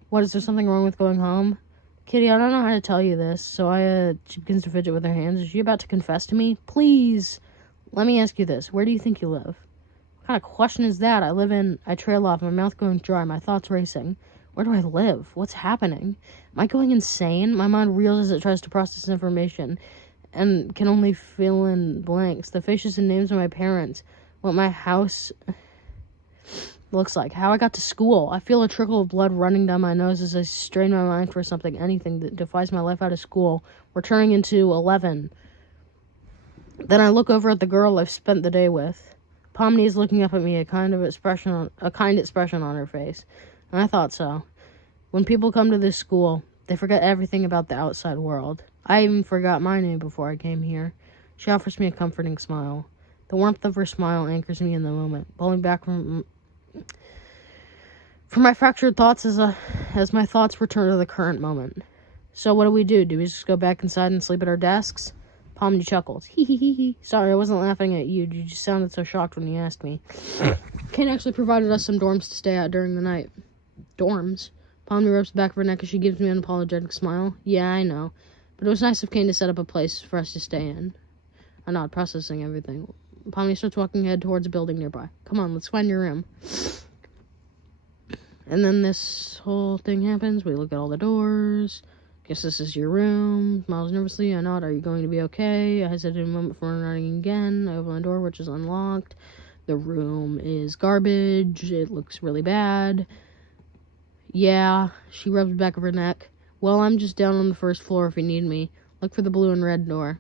What, is there something wrong with going home? Kitty, I don't know how to tell you this, so she begins to fidget with her hands. Is she about to confess to me? Please. Let me ask you this. Where do you think you live? What kind of question is that? I trail off, my mouth going dry, my thoughts racing. Where do I live? What's happening? Am I going insane? My mind reels as it tries to process information. and can only fill in blanks. The faces and names of my parents. What my house looks like. How I got to school. I feel a trickle of blood running down my nose as I strain my mind for anything that defies my life out of school. We're turning into 11. Then I look over at the girl I've spent the day with. Pomni is looking up at me, a kind expression on her face. And I thought so. When people come to this school, they forget everything about the outside world. I even forgot my name before I came here. She offers me a comforting smile. The warmth of her smile anchors me in the moment, pulling back from my fractured thoughts as my thoughts return to the current moment. So what do? Do we just go back inside and sleep at our desks? Pomni chuckles. Hee hee hee hee. Sorry, I wasn't laughing at you. You just sounded so shocked when you asked me. Kane actually provided us some dorms to stay at during the night. Dorms? Pomni rubs the back of her neck as she gives me an apologetic smile. Yeah, I know. But it was nice of Kane to set up a place for us to stay in. I'm not processing everything. Pomni starts walking ahead towards a building nearby. Come on, let's find your room. And then this whole thing happens. We look at all the doors. Guess this is your room. Smiles nervously. I nod. Are you going to be okay? I hesitate a moment before running again. I open the door, which is unlocked. The room is garbage. It looks really bad. Yeah. She rubs the back of her neck. Well, I'm just down on the first floor if you need me. Look for the blue and red door.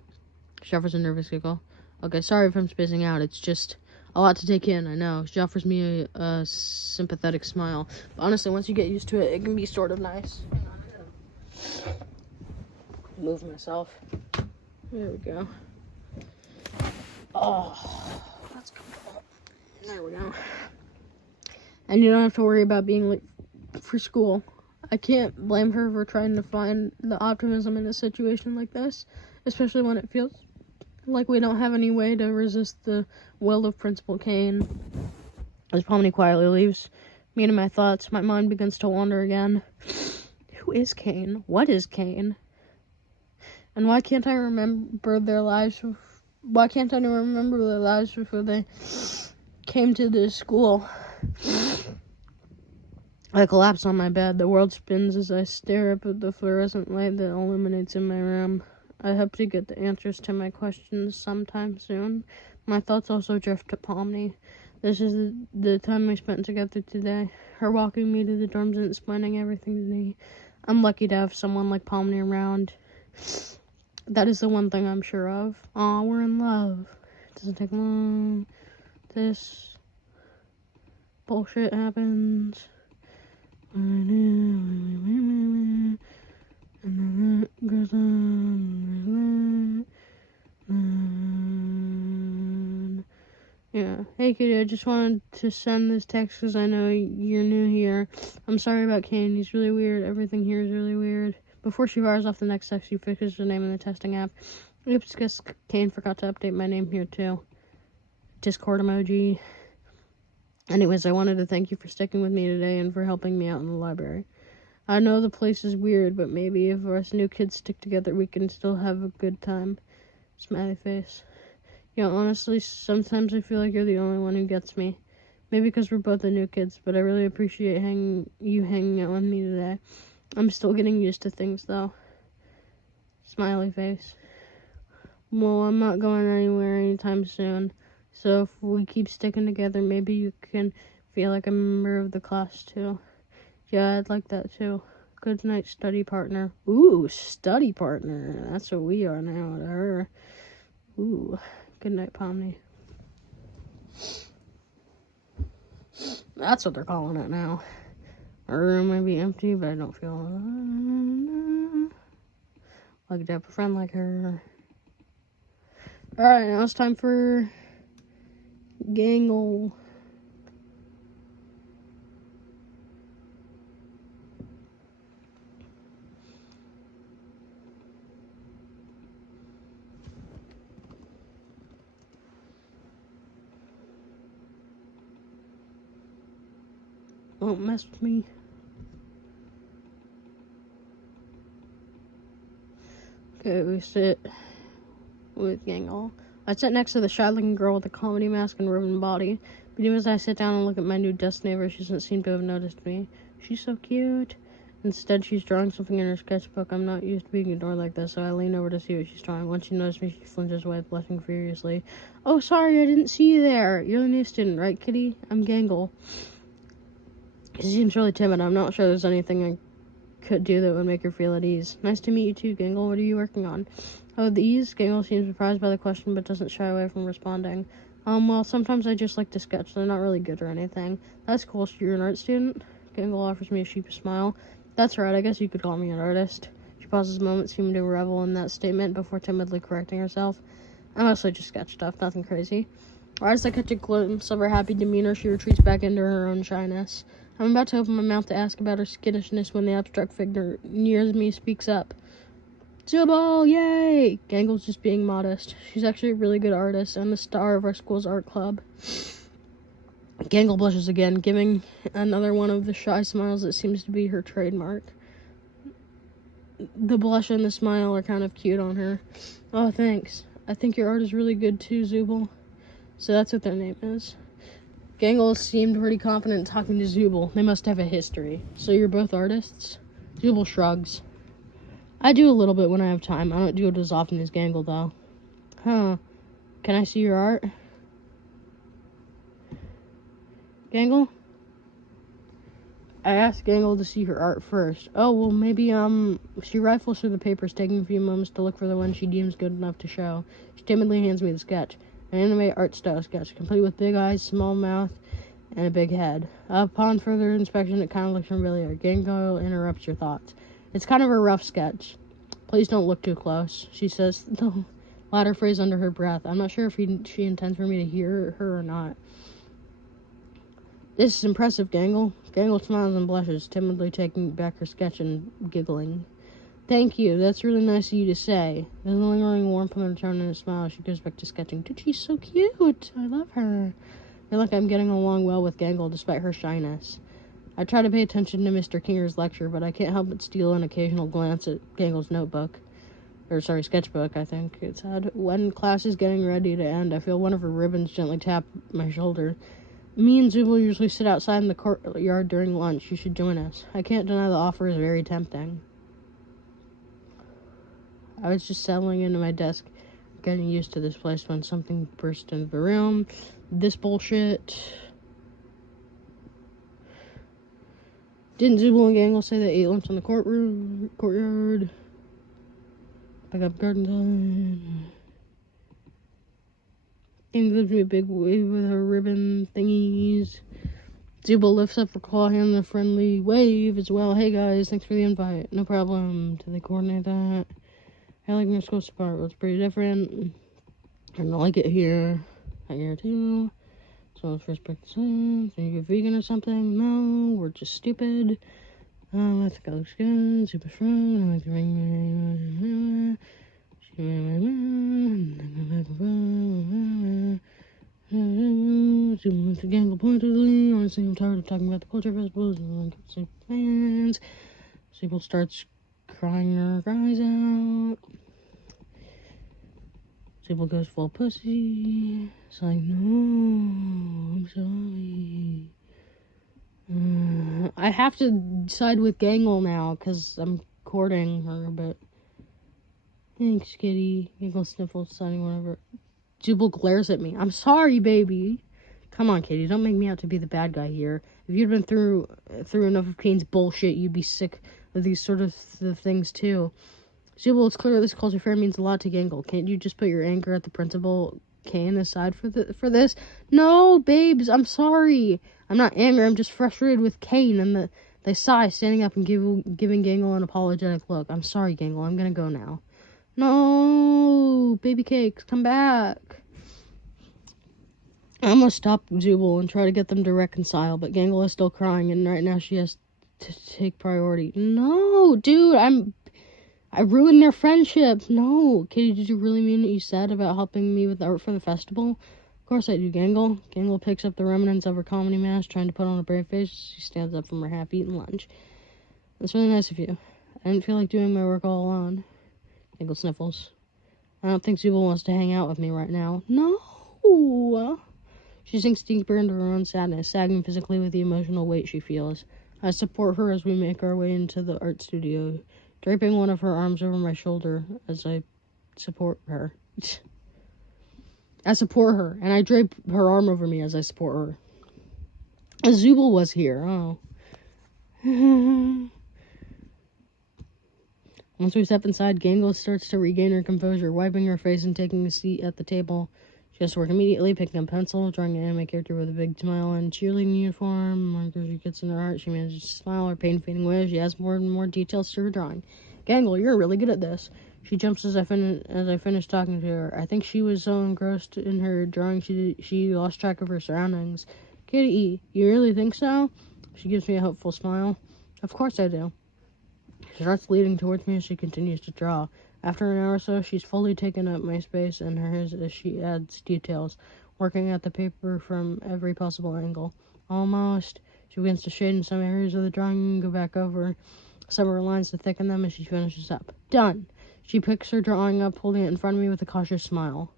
She offers a nervous giggle. Okay, sorry if I'm spacing out. It's just a lot to take in, I know. She offers me a sympathetic smile. But honestly, once you get used to it, it can be sort of nice. Move myself. There we go. Oh, that's comfortable. There we go. And you don't have to worry about being late for school. I can't blame her for trying to find the optimism in a situation like this, especially when it feels like we don't have any way to resist the will of Principal Kane. As Pomni quietly leaves me into my thoughts, my mind begins to wander again. Who is Kane? What is Kane? And why can't I remember their lives? Why can't I remember their lives before they came to this school? I collapse on my bed. The world spins as I stare up at the fluorescent light that illuminates in my room. I hope to get the answers to my questions sometime soon. My thoughts also drift to Pomni. This is the time we spent together today. Her walking me to the dorms and explaining everything to me. I'm lucky to have someone like Pomni around. That is the one thing I'm sure of. Aw, we're in love. It doesn't take long. This bullshit happens. And then that goes on. Yeah. Hey, Kitty, I just wanted to send this text because I know you're new here. I'm sorry about Kane. He's really weird. Everything here is really weird. Before she fires off the next text, she fixes her name in the testing app. Oops, guess Kane forgot to update my name here, too. Discord emoji. Anyways, I wanted to thank you for sticking with me today and for helping me out in the library. I know the place is weird, but maybe if us new kids stick together, we can still have a good time. Smiley face. Yeah, honestly, sometimes I feel like you're the only one who gets me. Maybe because we're both the new kids, but I really appreciate you hanging out with me today. I'm still getting used to things, though. Smiley face. Well, I'm not going anywhere anytime soon, so if we keep sticking together, maybe you can feel like a member of the class, too. Yeah, I'd like that, too. Good night, study partner. Ooh, study partner. That's what we are now to her. Ooh. Good night, Pomni. That's what they're calling it now. Our room might be empty, but I don't feel like to have a friend like her. Alright, now it's time for Gangle. Don't mess with me. Okay, we sit with Gangle. I sit next to the shy-looking girl with the comedy mask and ribbon body. But even as I sit down and look at my new desk neighbor, she doesn't seem to have noticed me. She's so cute. Instead, she's drawing something in her sketchbook. I'm not used to being ignored like this, so I lean over to see what she's drawing. Once she notices me, she flinches away, blushing furiously. Oh, sorry, I didn't see you there. You're the new student, right, Kitty? I'm Gangle. She seems really timid. I'm not sure there's anything I could do that would make her feel at ease. Nice to meet you too, Gangle. What are you working on? Oh, these? Gangle seems surprised by the question, but doesn't shy away from responding. Well, sometimes I just like to sketch. They're not really good or anything. That's cool. So you're an art student? Gangle offers me a sheepish smile. That's right. I guess you could call me an artist. She pauses a moment, seeming to revel in that statement before timidly correcting herself. I mostly just sketch stuff. Nothing crazy. As I catch a glimpse of her happy demeanor, she retreats back into her own shyness. I'm about to open my mouth to ask about her skittishness when the abstract figure near me speaks up. ZOOBLE, yay! Gangle's just being modest. She's actually a really good artist and the star of our school's art club. Gangle blushes again, giving another one of the shy smiles that seems to be her trademark. The blush and the smile are kind of cute on her. Oh, thanks. I think your art is really good too, ZOOBLE. So that's what their name is. Gangle seemed pretty confident talking to ZOOBLE. They must have a history. So you're both artists? ZOOBLE shrugs. I do a little bit when I have time. I don't do it as often as Gangle, though. Huh. Can I see your art? Gangle? I asked Gangle to see her art first. Oh, well, maybe, she rifles through the papers, taking a few moments to look for the one she deems good enough to show. She timidly hands me the sketch. An anime art style sketch, complete with big eyes, small mouth, and a big head. Upon further inspection, it kind of looks familiar. Gangle interrupts your thoughts. It's kind of a rough sketch. Please don't look too close, she says, the latter phrase under her breath. I'm not sure if she intends for me to hear her or not. This is impressive, Gangle. Gangle smiles and blushes, timidly taking back her sketch and giggling. Thank you. That's really nice of you to say. There's a lingering warmth on her tone and a smile. She goes back to sketching. Dude, she's so cute. I love her. I feel like I'm getting along well with Gangle despite her shyness. I try to pay attention to Mr. Kinger's lecture, but I can't help but steal an occasional glance at Gangle's sketchbook, I think it said. When class is getting ready to end, I feel one of her ribbons gently tap my shoulder. Me and ZOOBLE usually sit outside in the courtyard during lunch. You should join us. I can't deny the offer is very tempting. I was just settling into my desk, getting used to this place, when something burst into the room. This bullshit. Didn't ZOOBLE and Gangle say they ate lunch in the courtyard? Pick up garden time. Gangle gives me a big wave with her ribbon thingies. ZOOBLE lifts up her claw hand in a friendly wave as well. Hey guys, thanks for the invite. No problem. Do they coordinate that? I like my school spot. It's pretty different. I don't like it here. I here too. So let's respect the signs. Are you vegan or something? No, we're just stupid. I think it looks good. Super fun. I like the ring. Zoom to Gangle pointedly. Honestly, I'm tired of talking about the culture festivals and like fans. ZOOBLE starts crying her eyes out. ZOOBLE goes full pussy. It's like, no, I'm sorry. I have to side with Gangle now because I'm courting her, but thanks, kitty. Gangle sniffles, signing whatever. ZOOBLE glares at me. I'm sorry, baby. Come on, kitty. Don't make me out to be the bad guy here. If you'd been through enough of Kane's bullshit, you'd be sick of these sort of things too. ZOOBLE, it's clear this culture fair means a lot to Gangle. Can't you just put your anger at the principal Kane aside for this? No, babes, I'm sorry. I'm not angry. I'm just frustrated with Kane. And they sigh, standing up and giving Gangle an apologetic look. I'm sorry, Gangle. I'm gonna go now. No, baby cakes, come back. I'm gonna stop ZOOBLE and try to get them to reconcile, but Gangle is still crying, and right now she has to take priority. No, dude, I ruined their friendship. No, Kitty, did you really mean what you said about helping me with art for the festival? Of course I do, Gangle. Gangle picks up the remnants of her comedy mask, trying to put on a brave face. She stands up from her half-eaten lunch. That's really nice of you. I didn't feel like doing my work all alone. Gangle sniffles. I don't think ZOOBLE wants to hang out with me right now. No! She sinks deeper into her own sadness, sagging physically with the emotional weight she feels. I support her as we make our way into the art studio, draping one of her arms over my shoulder as I support her. I support her, and I drape her arm over me as I support her. ZOOBLE was here. Oh. Once we step inside, Gangle starts to regain her composure, wiping her face and taking a seat at the table. She has to work immediately, picking up a pencil, drawing an anime character with a big smile and cheerleading uniform. After she gets in her heart, she manages to smile, her pain-fading away as she adds more and more details to her drawing. Gangle, you're really good at this. She jumps as I finish talking to her. I think she was so engrossed in her drawing she lost track of her surroundings. Kitty, you really think so? She gives me a hopeful smile. Of course I do. She starts leading towards me as she continues to draw. After an hour or so, she's fully taken up my space and hers as she adds details, working at the paper from every possible angle. Almost. She begins to shade in some areas of the drawing and go back over some of her lines to thicken them as she finishes up. Done. She picks her drawing up, holding it in front of me with a cautious smile.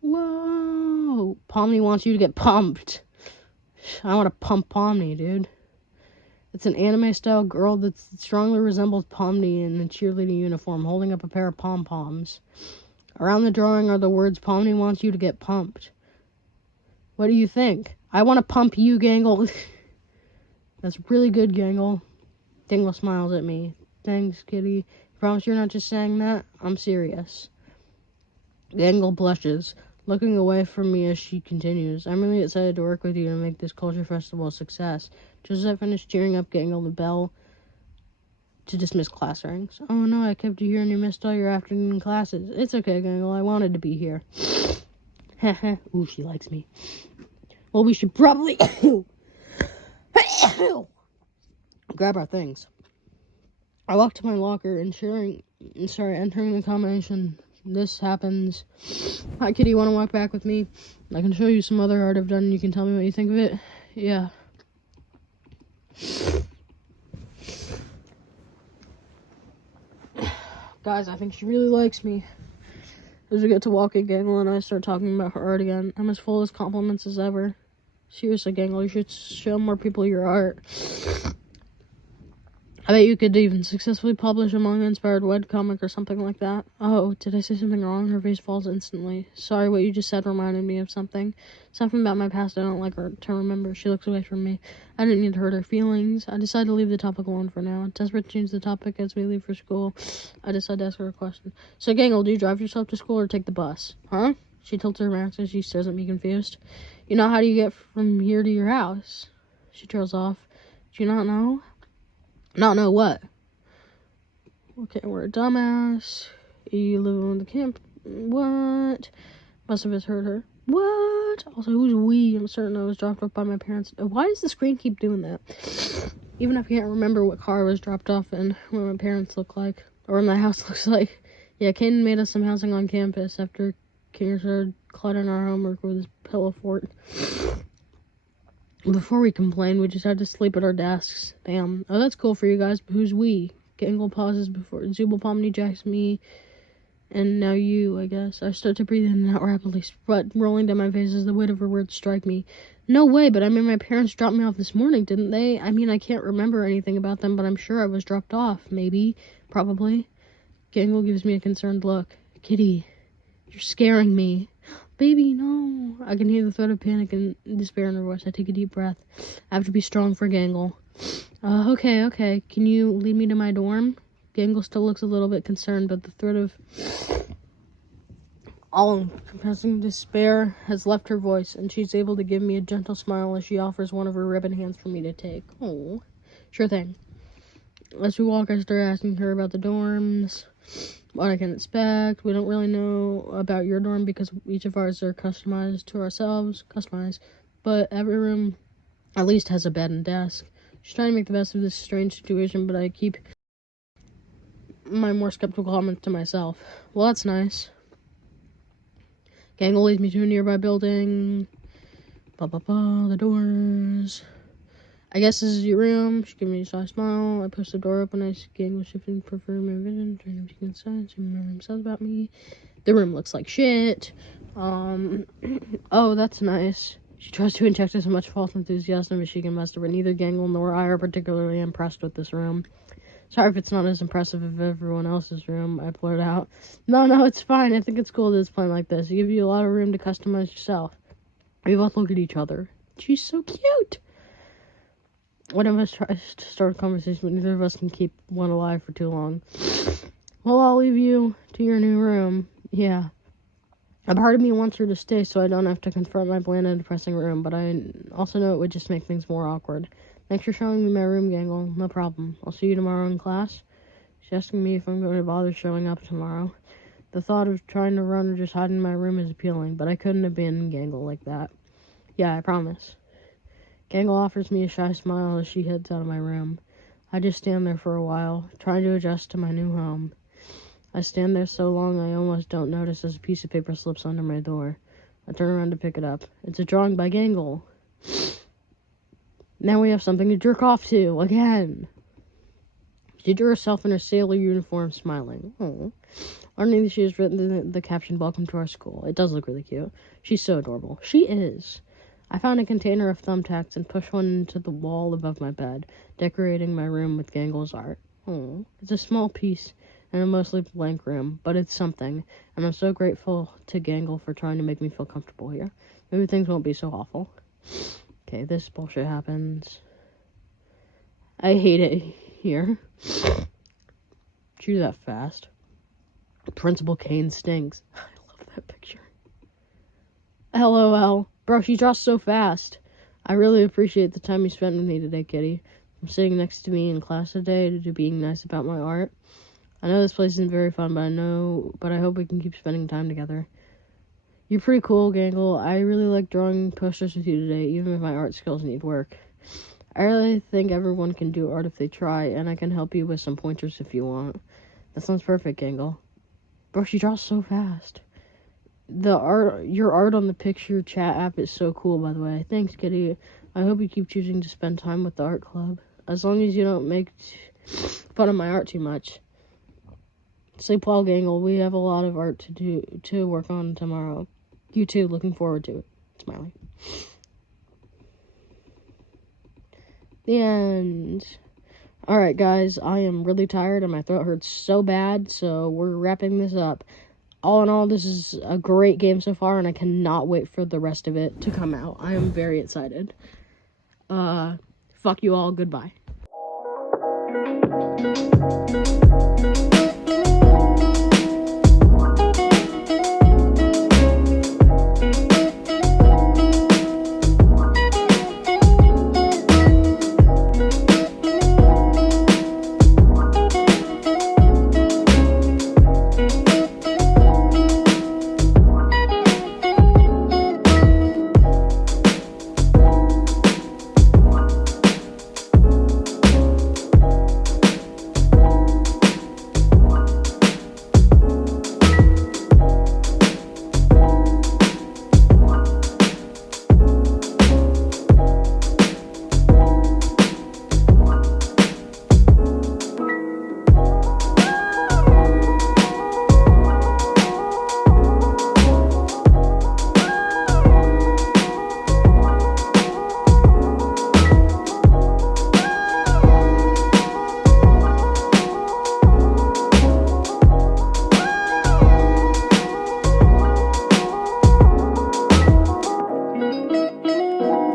Whoa! Pomni wants you to get pumped. I want to pump Pomni, dude. It's an anime-style girl that strongly resembles Pomni in a cheerleading uniform, holding up a pair of pom-poms. Around the drawing are the words, Pomni wants you to get pumped. What do you think? I want to pump you, Gangle. That's really good, Gangle. Gangle smiles at me. Thanks, Kitty. Promise you're not just saying that? I'm serious. Gangle blushes, looking away from me as she continues. I'm really excited to work with you and make this culture festival a success. Just as I finish cheering up Gangle, the bell to dismiss class rings. Oh no, I kept you here and you missed all your afternoon classes. It's okay, Gangle. I wanted to be here. Heh. Ooh, she likes me. Well, we should probably grab our things. I walk to my locker and entering the combination. This happens. Hi, Kitty, want to walk back with me? I can show you some other art I've done and you can tell me what you think of it. Yeah. Guys, I think she really likes me. As we get to walking, Gangle and I start talking about her art again. I'm as full of compliments as ever. Seriously, Gangle, you should show more people your art. I bet you could even successfully publish a manga-inspired webcomic or something like that. Oh, did I say something wrong? Her face falls instantly. Sorry, what you just said reminded me of something. Something about my past I don't like her to remember. She looks away from me. I didn't mean to hurt her feelings. I decided to leave the topic alone for now. Desperate to change the topic as we leave for school, I decide to ask her a question. So, Gangle, do you drive yourself to school or take the bus? Huh? She tilts her mask as she stares at me confused. You know, how do you get from here to your house? She trails off. Do you not know? Not know what? Okay, we're a dumbass. You live on the camp. What? Must have misheard her. What? Also, who's we? I'm certain I was dropped off by my parents. Why does the screen keep doing that? Even if I can't remember what car I was dropped off in, what my parents look like, or what my house looks like. Yeah, Caden made us some housing on campus after King started cluttering our homework with his pillow fort. Before we complained, we just had to sleep at our desks. Damn. Oh, that's cool for you guys, but who's we? Gangle pauses before ZOOBLE, Pomni, JAX'S, me, and now you, I guess. I start to breathe in and out rapidly, sweat rolling down my face as the weight of her words strike me. No way, but I mean, my parents dropped me off this morning, didn't they? I mean, I can't remember anything about them, but I'm sure I was dropped off. Maybe. Probably. Gangle gives me a concerned look. Kitty, you're scaring me. Baby, no. I can hear the threat of panic and despair in her voice. I take a deep breath. I have to be strong for Gangle. Okay. Can you lead me to my dorm? Gangle still looks a little bit concerned, but the threat of all-encompassing despair has left her voice, and she's able to give me a gentle smile as she offers one of her ribbon hands for me to take. Oh, sure thing. As we walk, I start asking her about the dorms, what I can expect. We don't really know about your dorm because each of ours are customized to ourselves. But every room at least has a bed and desk. She's trying to make the best of this strange situation, but I keep my more skeptical comments to myself. Well, that's nice. Gangle leads me to a nearby building. The doors. I guess this is your room. She gives me a shy smile. I push the door open. I see Gangle shifting, preferring my vision, turning to the side, see what my room says about me. The room looks like shit. Oh, that's nice. She tries to inject as much false enthusiasm as she can muster, but neither Gangle nor I are particularly impressed with this room. Sorry if it's not as impressive as everyone else's room, I blurt out. No, it's fine. I think it's cool to display like this. It gives you a lot of room to customize yourself. We both look at each other. She's so cute! One of us tries to start a conversation, but neither of us can keep one alive for too long. Well, I'll leave you to your new room. Yeah. A part of me wants her to stay so I don't have to confront my bland and depressing room, but I also know it would just make things more awkward. Thanks for showing me my room, Gangle. No problem. I'll see you tomorrow in class. She's asking me if I'm going to bother showing up tomorrow. The thought of trying to run or just hide in my room is appealing, but I couldn't abandon Gangle like that. Yeah, I promise. Gangle offers me a shy smile as she heads out of my room. I just stand there for a while, trying to adjust to my new home. I stand there so long I almost don't notice as a piece of paper slips under my door. I turn around to pick it up. It's a drawing by Gangle. Now we have something to jerk off to, again. She drew herself in her sailor uniform, smiling. Oh. Underneath, she has written the caption, "Welcome to our school." It does look really cute. She's so adorable. She is. I found a container of thumbtacks and pushed one into the wall above my bed, decorating my room with Gangle's art. Oh. It's a small piece in a mostly blank room, but it's something, and I'm so grateful to Gangle for trying to make me feel comfortable here. Maybe things won't be so awful. Okay, this bullshit happens. I hate it here. She do that fast. Principal Kane stinks. I love that picture. LOL. Bro, she draws so fast. I really appreciate the time you spent with me today, Kitty. From sitting next to me in class today to being nice about my art. I know this place isn't very fun, but I hope we can keep spending time together. You're pretty cool, Gangle. I really like drawing posters with you today, even if my art skills need work. I really think everyone can do art if they try, and I can help you with some pointers if you want. That sounds perfect, Gangle. Bro, she draws so fast. Your art on the picture chat app is so cool, by the way. Thanks, Kitty. I hope you keep choosing to spend time with the art club. As long as you don't make fun of my art too much. Sleep well, Gangle. We have a lot of art to work on tomorrow. You too. Looking forward to it. Smiling. The end. Alright, guys. I am really tired and my throat hurts so bad, so we're wrapping this up. All in all, this is a great game so far, and I cannot wait for the rest of it to come out. I am very excited. Fuck you all. Goodbye.